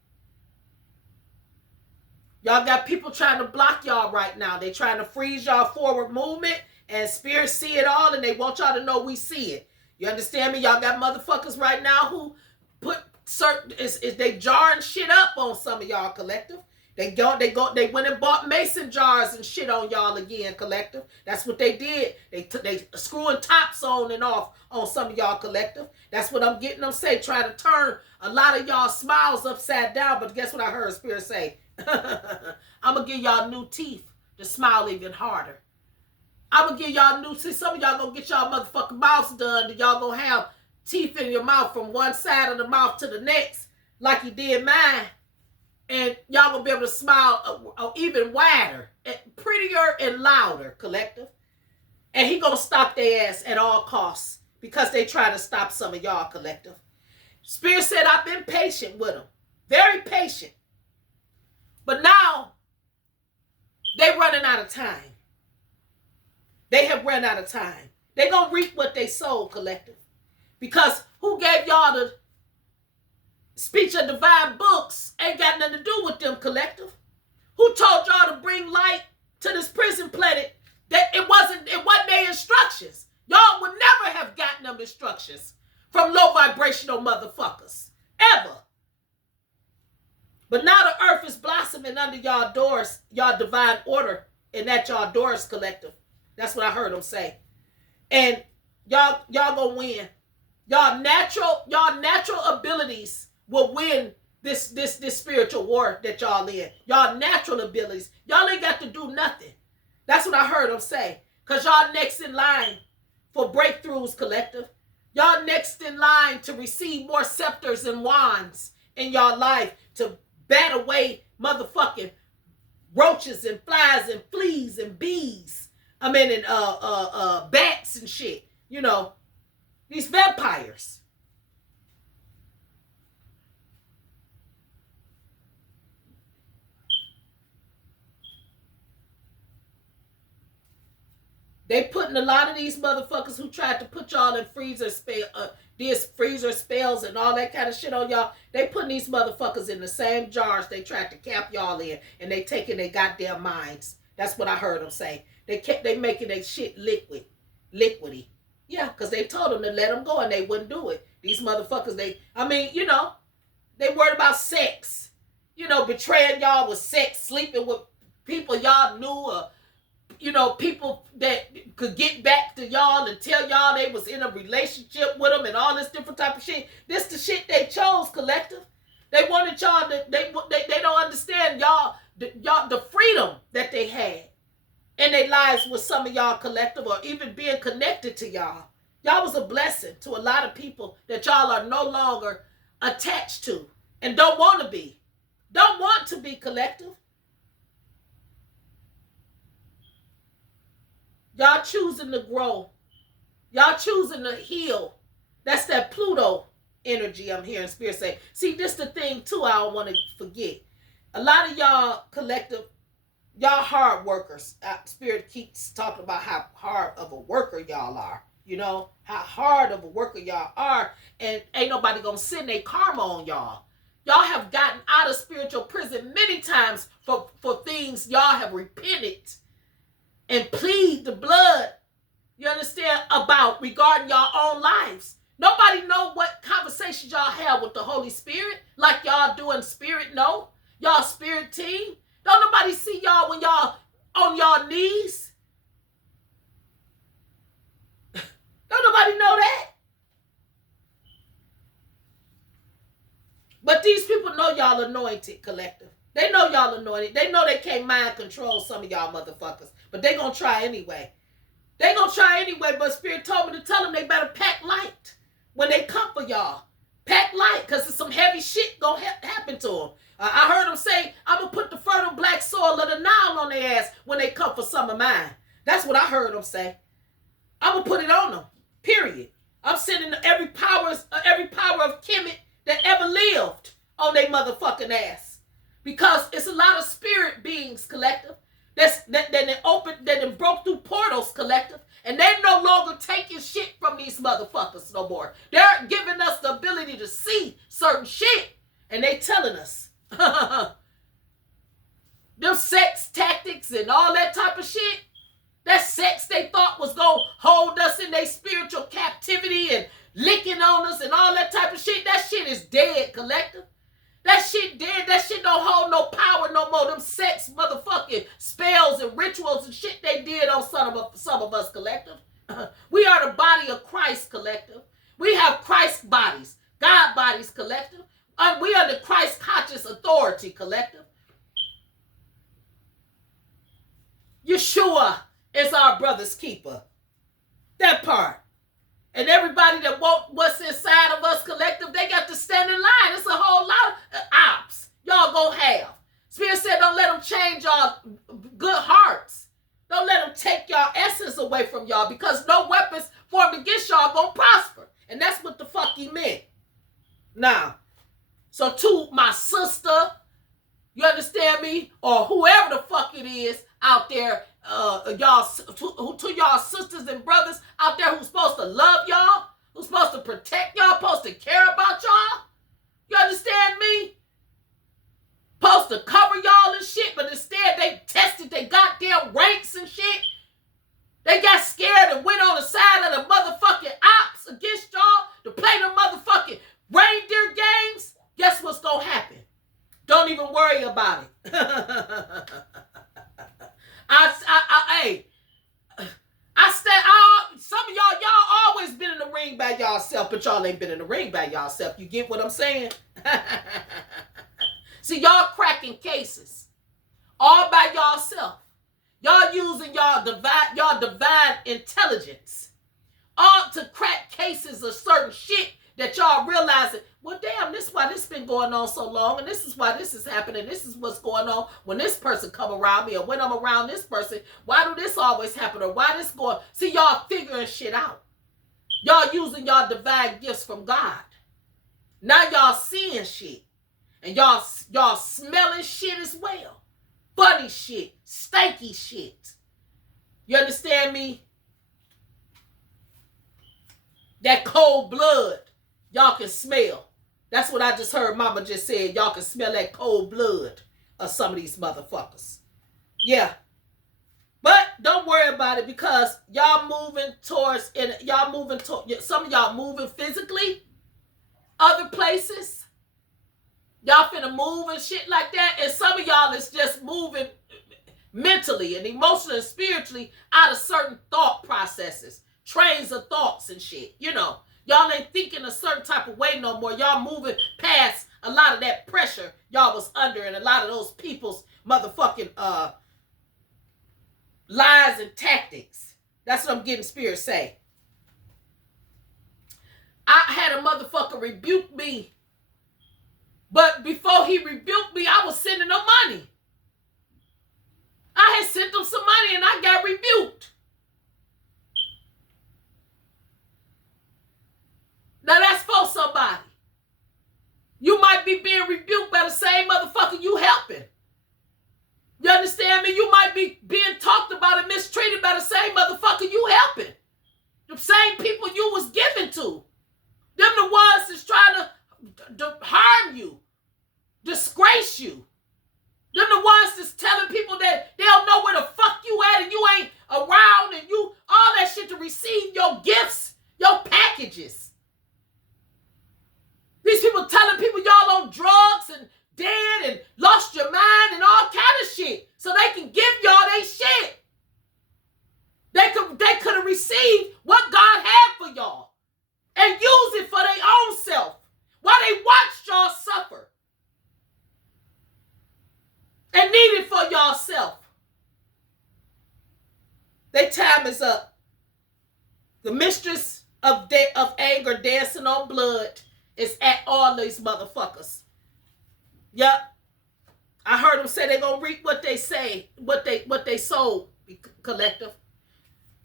Y'all got people trying to block y'all right now. They trying to freeze y'all forward movement, and Spirit see it all, and they want y'all to know we see it. You understand me? Y'all got motherfuckers right now who put certain is they jarring shit up on some of y'all, collective. They went and bought mason jars and shit on y'all again, collective. That's what they did. They screwing tops on and off on some of y'all, collective. That's what I'm getting them say, trying to turn a lot of y'all smiles upside down. But guess what I heard Spirit say? I'm gonna give y'all new teeth to smile even harder. I'm gonna give y'all new teeth. Some of y'all gonna get y'all motherfucking mouths done. Y'all gonna have teeth in your mouth from one side of the mouth to the next, like you did mine. And y'all gonna be able to smile even wider, and prettier and louder, collective. And he gonna stop their ass at all costs, because they try to stop some of y'all, collective. Spirit said, I've been patient with them. Very patient. But now, they running out of time. They have run out of time. They gonna reap what they sowed, collective. Because who gave y'all the speech of divine books? Ain't got nothing to do with them, collective. Who told y'all to bring light to this prison planet? That it wasn't their instructions. Y'all would never have gotten them instructions from low vibrational motherfuckers. Ever. But now the earth is blossoming under y'all doors, y'all divine order, and at y'all doors, collective. That's what I heard them say. And y'all gonna win. Y'all natural abilities will win this spiritual war that y'all in. Y'all natural abilities. Y'all ain't got to do nothing. That's what I heard them say. Because y'all next in line for breakthroughs, collective. Y'all next in line to receive more scepters and wands in y'all life, to bat away motherfucking roaches and flies and fleas and bees. I mean, and bats and shit. You know, these vampires. They putting a lot of these motherfuckers who tried to put y'all in these freezer spells and all that kind of shit on y'all. They putting these motherfuckers in the same jars they tried to cap y'all in, and they taking their goddamn minds. That's what I heard them say. They making their shit liquidy. Yeah, because they told them to let them go and they wouldn't do it. These motherfuckers, they worried about sex. Betraying y'all with sex, sleeping with people y'all knew, or people that could get back to y'all and tell y'all they was in a relationship with them and all this different type of shit. This the shit they chose, collective. They wanted y'all to, they don't understand y'all the freedom that they had in their lives with some of y'all, collective, or even being connected to y'all. Y'all was a blessing to a lot of people that y'all are no longer attached to and don't want to be. Don't want to be, collective. Y'all choosing to grow. Y'all choosing to heal. That's that Pluto energy I'm hearing Spirit say. See, this the thing too I don't want to forget. A lot of y'all, collective, y'all hard workers. Spirit keeps talking about how hard of a worker y'all are. How hard of a worker y'all are. And ain't nobody gonna send their karma on y'all. Y'all have gotten out of spiritual prison many times for things y'all have repented and plead the blood, you understand, about regarding your own lives. Nobody know what conversations y'all have with the Holy Spirit like y'all do in Spirit know. Y'all spirit team. Don't nobody see y'all when y'all on y'all knees. Don't nobody know that. But these people know y'all anointed, collective. They know y'all anointed. They know they can't mind control some of y'all motherfuckers. But they gonna try anyway. But Spirit told me to tell them they better pack light when they come for y'all. Pack light, because there's some heavy shit gonna happen to them. I heard them say, I'm gonna put the fertile black soil of the Nile on their ass when they come for some of mine. That's what I heard them say. I'm gonna put it on them. Period. I'm sending every power of Kemet that ever lived on their motherfucking ass. Because it's a lot of spirit beings, collective, that broke through portals, collective, and they're no longer taking shit from these motherfuckers no more. They're giving us the ability to see certain shit, and they telling us them sex tactics and all that type of shit. That sex they thought was gonna hold us in their spiritual captivity and licking on us and all that type of shit. That shit is dead, collective. That shit dead. That shit don't hold no power no more. Them sex motherfucking spells and rituals and shit they did on some of us, collective. We are the body of Christ, collective. We have Christ bodies, God bodies, collective. We are the Christ conscious authority, collective. Yeshua is our brother's keeper. That part. And everybody that want what's inside of us, collective, they got to stand in line. It's a whole lot of ops y'all gonna have. Spirit said don't let them change y'all good hearts. Don't let them take y'all essence away from y'all, because no weapons formed against y'all gonna prosper. And that's what the fuck he meant. Now, so to my sister, you understand me? Or whoever the fuck it is out there, y'all, to y'all sisters and brothers out there who's supposed to love y'all, who's supposed to protect y'all, supposed to care about y'all. You understand me? Supposed to cover y'all and shit, but instead they tested their goddamn ranks and shit. They got scared and went on the side of the motherfucking ops against y'all to play the motherfucking reindeer games. Guess what's gonna happen? Don't even worry about it. Some of y'all always been in the ring by y'allself, but y'all ain't been in the ring by y'allself. You get what I'm saying? See, y'all cracking cases all by y'allself. Y'all using y'all divine intelligence all to crack cases of certain shit that y'all realizing, well, damn, this is why this been going on so long, and this is why this is happening. This is what's going on when this person come around me, or when I'm around this person. Why do this always happen, or why this going? See, y'all figuring shit out. Y'all using y'all divine gifts from God. Now y'all seeing shit, and y'all smelling shit as well. Funny shit, stanky shit. You understand me? That cold blood, y'all can smell. That's what I just heard Mama just said. Y'all can smell that cold blood of some of these motherfuckers. Yeah. But don't worry about it, because y'all moving towards, and y'all moving to, some of y'all moving physically, other places. Y'all finna move and shit like that. And some of y'all is just moving mentally and emotionally and spiritually out of certain thought processes, trains of thoughts and shit. You know, y'all ain't thinking a certain type of way no more. Y'all moving past a lot of that pressure y'all was under, and a lot of those people's motherfucking lies and tactics. That's what I'm getting Spirit say. I had a motherfucker rebuke me, but before he rebuked me, I was sending him money. I had sent him some money and I got rebuked. Now that's for somebody. You might be being rebuked by the same motherfucker you helping. You understand me? You might be being talked about and mistreated by the same motherfucker you helping. The same people you was giving to. Them the ones that's trying to harm you, disgrace you. Them the ones that's telling people that they don't know where the fuck you at and you ain't around, and you all that shit to receive your gifts, your packages. These people telling people y'all on drugs and dead and lost your mind and all kind of shit, so they can give y'all they shit. They could have received what God had for y'all and use it for their own self while they watched y'all suffer. And need it for y'all self. Their time is up. The mistress of anger dancing on blood is at all these motherfuckers. Yep. I heard them say they're gonna reap what they say, what they sold, collective.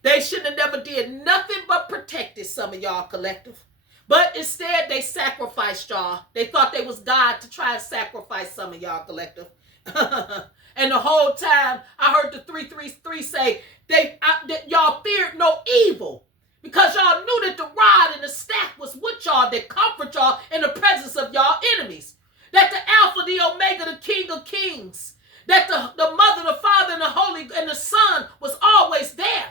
They shouldn't have never did nothing but protected some of y'all, collective. But instead they sacrificed y'all. They thought they was God to try and sacrifice some of y'all, collective. And the whole time I heard the 333 say that y'all feared no evil, because y'all knew that the rod and the staff was with y'all, that comfort y'all in the presence of y'all enemies. That the Alpha, the Omega, the King of Kings, that the Mother, the Father, and the Holy and the Son was always there.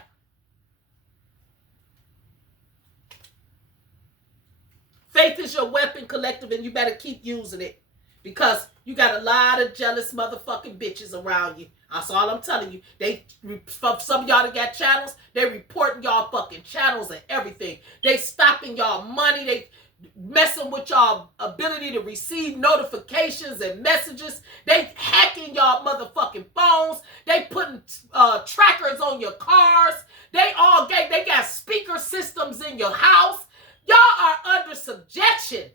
Faith is your weapon, collective, and you better keep using it, because you got a lot of jealous motherfucking bitches around you. That's all I'm telling you. Some of y'all that got channels, they reporting y'all fucking channels and everything. They stopping y'all money. They messing with y'all ability to receive notifications and messages. They hacking y'all motherfucking phones. They putting trackers on your cars. They got speaker systems in your house. Y'all are under subjection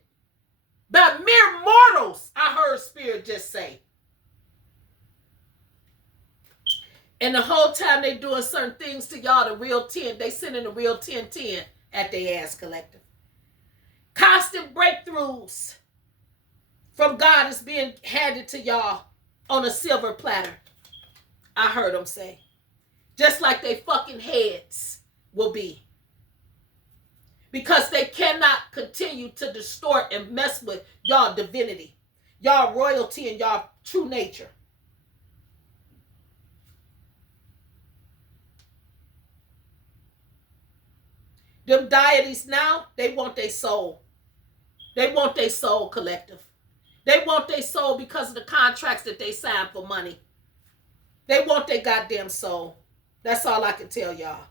by mere mortals, I heard Spirit just say. And the whole time they doing certain things to y'all, the real 10, they sending the real 10-10 at their ass, collective. Constant breakthroughs from God is being handed to y'all on a silver platter, I heard them say. Just like they fucking heads will be. Because they cannot continue to distort and mess with y'all divinity, y'all royalty, and y'all true nature. Them deities now, they want their soul. They want their soul, collective. They want their soul because of the contracts that they signed for money. They want their goddamn soul. That's all I can tell y'all.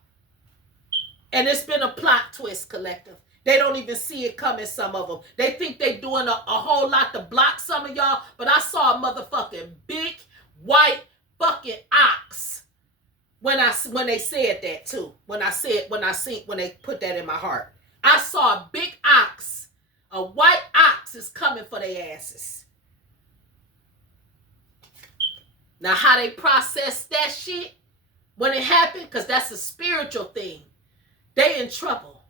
And it's been a plot twist, collective. They don't even see it coming, some of them. They think they doing a whole lot to block some of y'all, but I saw a motherfucking big white fucking ox when they said that too. When they put that in my heart. I saw a big ox A white ox is coming for their asses. Now, how they process that shit when it happened, because that's a spiritual thing. They in trouble.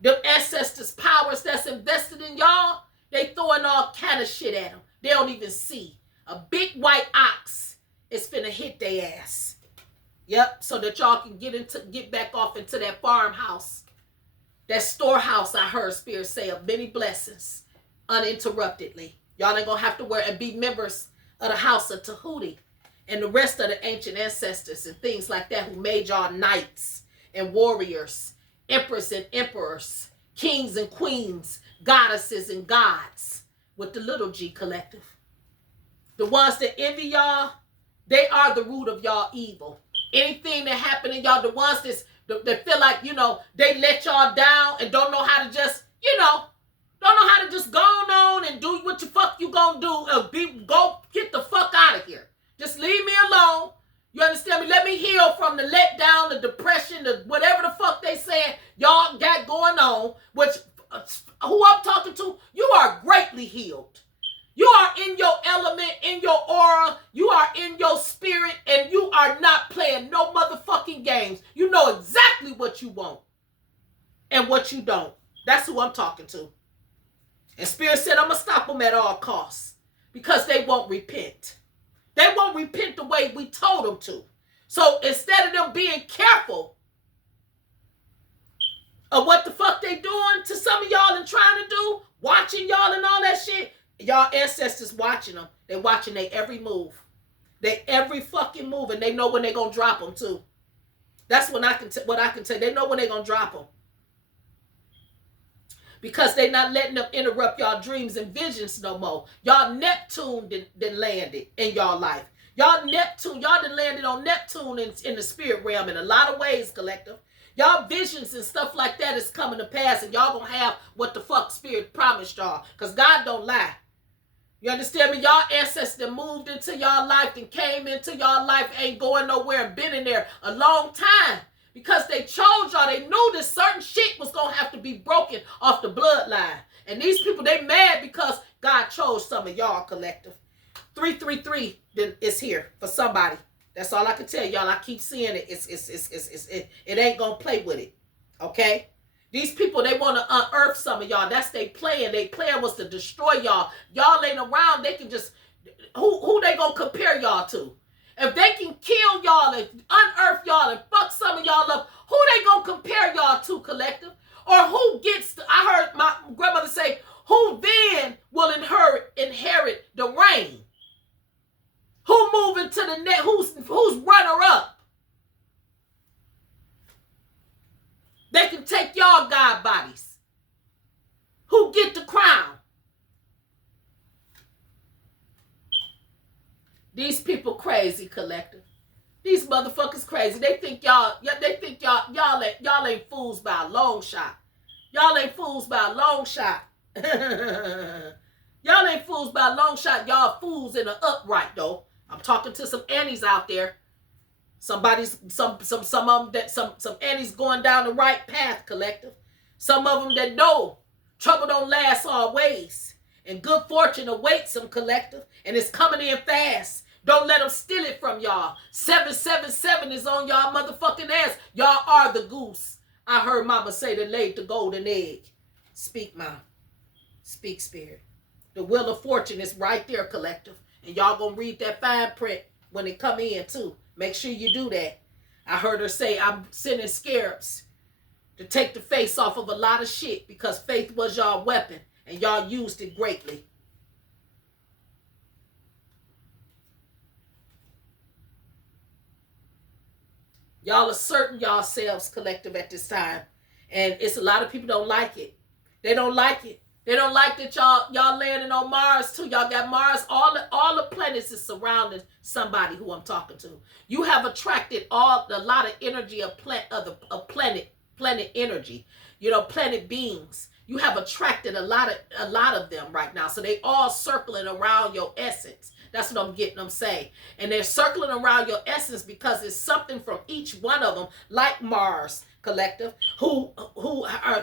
The ancestors' powers that's invested in y'all, they throwing all kind of shit at them. They don't even see. A big white ox is finna hit their ass. Yep, so that y'all can get back off into that farmhouse. That storehouse, I heard Spirit say, of many blessings, uninterruptedly. Y'all ain't gonna have to worry and be members of the house of Tahuti and the rest of the ancient ancestors and things like that who made y'all knights and warriors, empress and emperors, kings and queens, goddesses and gods with the little G collective. The ones that envy y'all, they are the root of y'all evil. Anything that happened in y'all, the ones that feel like, they let y'all down and don't know how to just, don't know how to just go on and do what the fuck you gonna do. Go get the fuck out of here. Just leave me alone. You understand me? Let me heal from the letdown, the depression, the whatever the fuck they saying y'all got going on, which who I'm talking to, you are greatly healed. You are in your element, in your aura. You are in your spirit, and you are not playing no motherfucking games. You know exactly what you want and what you don't. That's who I'm talking to. And Spirit said, I'm going to stop them at all costs because they won't repent. They won't repent the way we told them to. So instead of them being careful of what the fuck they doing to some of y'all and trying to do, watching y'all and all that shit, y'all ancestors watching them. They watching their every move. They every fucking move, and they know when they going to drop them too. That's what I can tell. They know when they going to drop them. Because they not letting them interrupt y'all dreams and visions no more. Y'all Neptune done landed in y'all life. Y'all done landed on Neptune in the spirit realm in a lot of ways, collective. Y'all visions and stuff like that is coming to pass, and y'all gonna have what the fuck Spirit promised y'all. Because God don't lie. You understand me? Y'all ancestors that moved into y'all life and came into y'all life ain't going nowhere and been in there a long time. Because they chose y'all. They knew that certain shit was going to have to be broken off the bloodline. And these people, they mad because God chose some of y'all, collective. 333 is here for somebody. That's all I can tell y'all. I keep seeing it. It ain't going to play with it. Okay? These people, they want to unearth some of y'all. That's their plan. Their plan was to destroy y'all. Y'all ain't around. They can just... Who they going to compare y'all to? If they can kill y'all and unearth y'all and fuck some of y'all up, who they gonna compare y'all to, collective? Or who gets I heard my grandmother say, who then will inherit the reign? Who move into the net? Who's runner up? They can take y'all God bodies. Who get the crown? These people crazy, collective. These motherfuckers crazy. They think y'all ain't fools by a long shot. Y'all ain't fools by a long shot. Y'all ain't fools by a long shot. Y'all fools in the upright though. I'm talking to some Annies out there. Some Annies going down the right path, collective. Some of them that know trouble don't last always. And good fortune awaits them, collective. And it's coming in fast. Don't let them steal it from y'all. 777 is on y'all motherfucking ass. Y'all are the goose. I heard mama say that laid the golden egg. Speak, mom. Speak, Spirit. The wheel of fortune is right there, collective. And y'all gonna read that fine print when it come in, too. Make sure you do that. I heard her say, I'm sending scarabs to take the face off of a lot of shit because faith was y'all weapon and y'all used it greatly. Y'all asserting yourselves, collective, at this time. And it's a lot of people don't like it. They don't like it. They don't like that y'all landing on Mars, too. Y'all got Mars. All the planets is surrounding somebody who I'm talking to. You have attracted a lot of energy of planet energy. Planet beings. You have attracted a lot of them right now. So they all circling around your essence. That's what I'm getting them saying. And they're circling around your essence because it's something from each one of them, like Mars, collective, who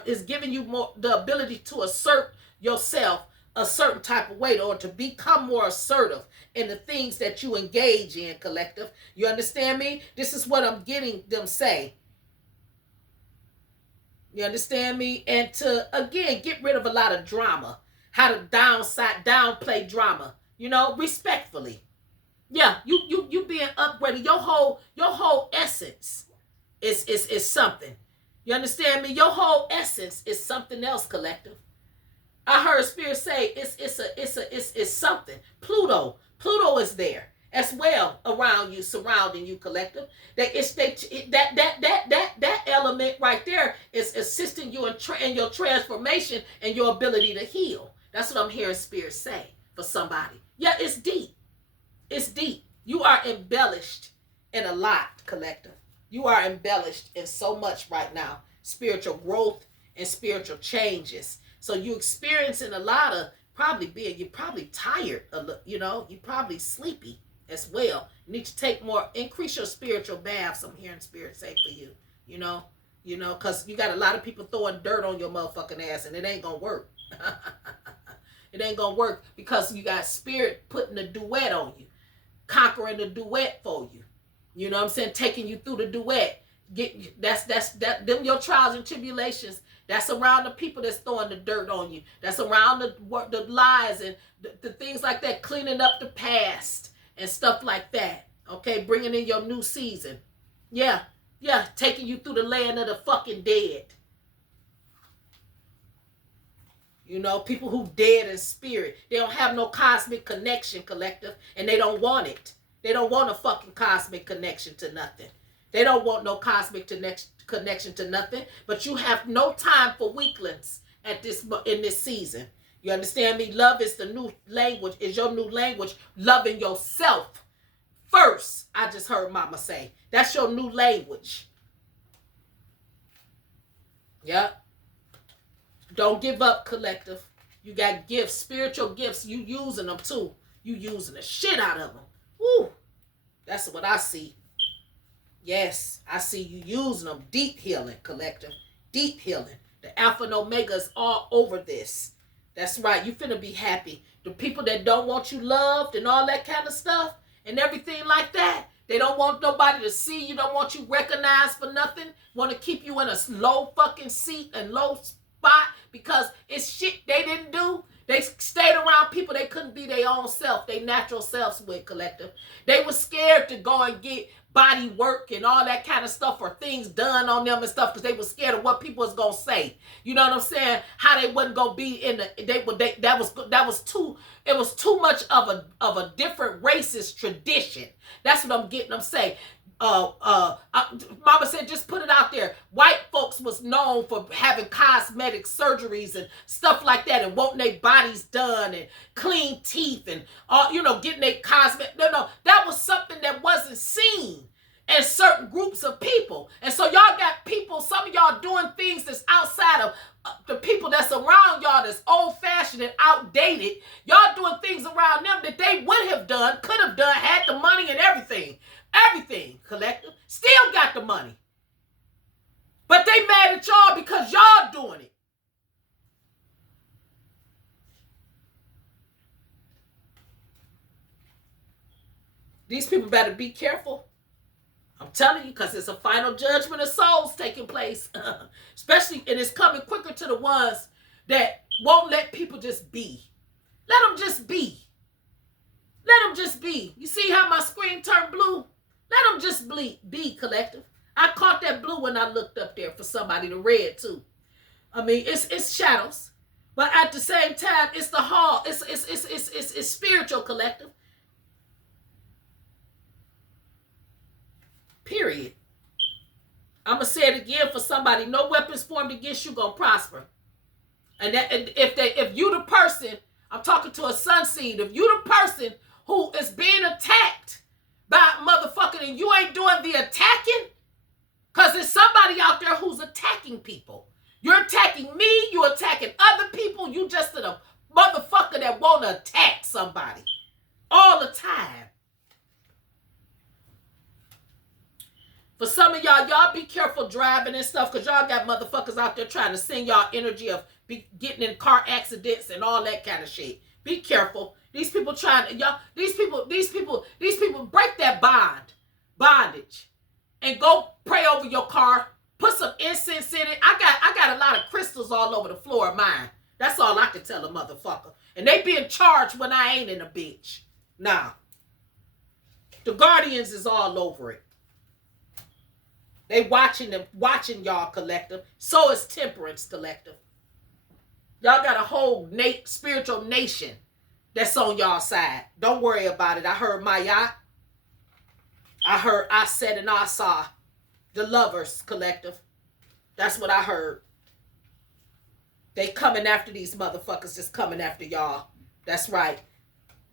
is giving you more the ability to assert yourself a certain type of way, or to become more assertive in the things that you engage in, collective. You understand me? This is what I'm getting them say. You understand me? And to, again, get rid of a lot of drama. How to downplay drama. You know, respectfully. Yeah, you being upgraded. Your whole essence is something. You understand me? Your whole essence is something else, collective. I heard Spirit say it's something. Pluto is there as well around you, surrounding you, collective. That element right there is assisting you in your transformation and your ability to heal. That's what I'm hearing Spirit say for somebody. Yeah, it's deep. It's deep. You are embellished in a lot, collective. You are embellished in so much right now. Spiritual growth and spiritual changes. So you're experiencing a lot of you're probably tired, you're probably sleepy as well. You need to increase your spiritual baths. I'm hearing Spirit say for you, because you got a lot of people throwing dirt on your motherfucking ass, and it ain't gonna work. It ain't gonna work because you got Spirit putting a duet on you, conquering the duet for you. You know what I'm saying? Taking you through the duet. Them your trials and tribulations. That's around the people that's throwing the dirt on you. That's around the lies and the things like that, cleaning up the past and stuff like that. Okay, bringing in your new season. Yeah, taking you through the land of the fucking dead. People who dead in spirit. They don't have no cosmic connection, collective, and they don't want it. They don't want a fucking cosmic connection to nothing. They don't want no cosmic connection to nothing, but you have no time for weaklings in this season. You understand me? Love is the new language, is your new language. Loving yourself first, I just heard Mama say. That's your new language. Yep. Don't give up, collective. You got gifts, spiritual gifts. You using them too. You using the shit out of them. Woo. That's what I see. Yes, I see you using them. Deep healing, collective. Deep healing. The Alpha and Omega is all over this. That's right. You finna be happy. The people that don't want you loved and all that kind of stuff and everything like that, they don't want nobody to see you, don't want you recognized for nothing, want to keep you in a low fucking seat and low spot because it's shit they didn't do. They stayed around people they couldn't be their own self, their natural selves with, collective. They were scared to go and get body work and all that kind of stuff or things done on them and stuff because they were scared of what people was going to say. You know what I'm saying? How they wasn't going to be in the, that was too much of a different racist tradition. That's what I'm getting them say. Mama said, just put it out there. White folks was known for having cosmetic surgeries and stuff like that and wanting their bodies done and clean teeth and all, getting their cosmetic. No, that was something that wasn't seen in certain groups of people. And so y'all got people, some of y'all doing things that's outside of the people that's around y'all that's old-fashioned and outdated. Y'all doing things around them that they would have done, could have done, had the money and everything. Everything, collective. Still got the money. But they mad at y'all because y'all doing it. These people better be careful. I'm telling you, because it's a final judgment of souls taking place. Especially, and it's coming quicker to the ones that won't let people just be. Let them just be. Let them just be. You see how my screen turned blue? Let them just be, collective. I caught that blue when I looked up there for somebody, the red too. I mean, it's shadows, but at the same time, it's the hall. It's spiritual, collective. Period. I'm gonna say it again for somebody. No weapons formed against you gonna prosper. And if you the person, I'm talking to a sun seed. If you the person who is being attacked by motherfucking and you ain't doing the attacking, because there's somebody out there who's attacking people. You're attacking me, you're attacking other people, you just a motherfucker that want to attack somebody all the time. For some of y'all be careful driving and stuff, because y'all got motherfuckers out there trying to send y'all energy of getting in car accidents and all that kind of shit. Be careful. These people trying to, y'all, these people break that bondage, and go pray over your car. Put some incense in it. I got a lot of crystals all over the floor of mine. That's all I can tell a motherfucker. And they being charged when I ain't in a bitch. Nah. The Guardians is all over it. They watching y'all, collective. So is Temperance, collective. Y'all got a whole spiritual nation that's on y'all side. Don't worry about it. I heard Maya. I heard I said and I saw. The Lovers, collective. That's what I heard. They coming after these motherfuckers, just coming after y'all. That's right.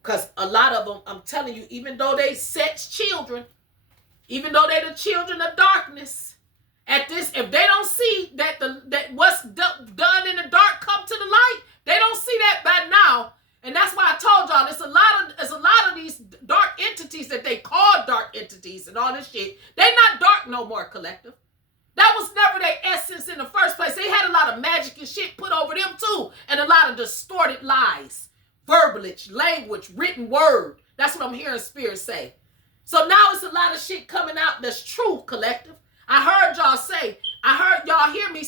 Because a lot of them, I'm telling you, even though they sex children, even though they the children of darkness, at this, if they don't see that that what's done in the dark come to the light, they don't see that by now. And that's why I told y'all, there's a lot of these dark entities that they call dark entities and all this shit. They not dark no more, collective. That was never their essence in the first place. They had a lot of magic and shit put over them too, and a lot of distorted lies, verbiage, language, written word. That's what I'm hearing Spirit say. So now it's a lot of shit coming out that's true, collective. I heard y'all say, I heard y'all hear me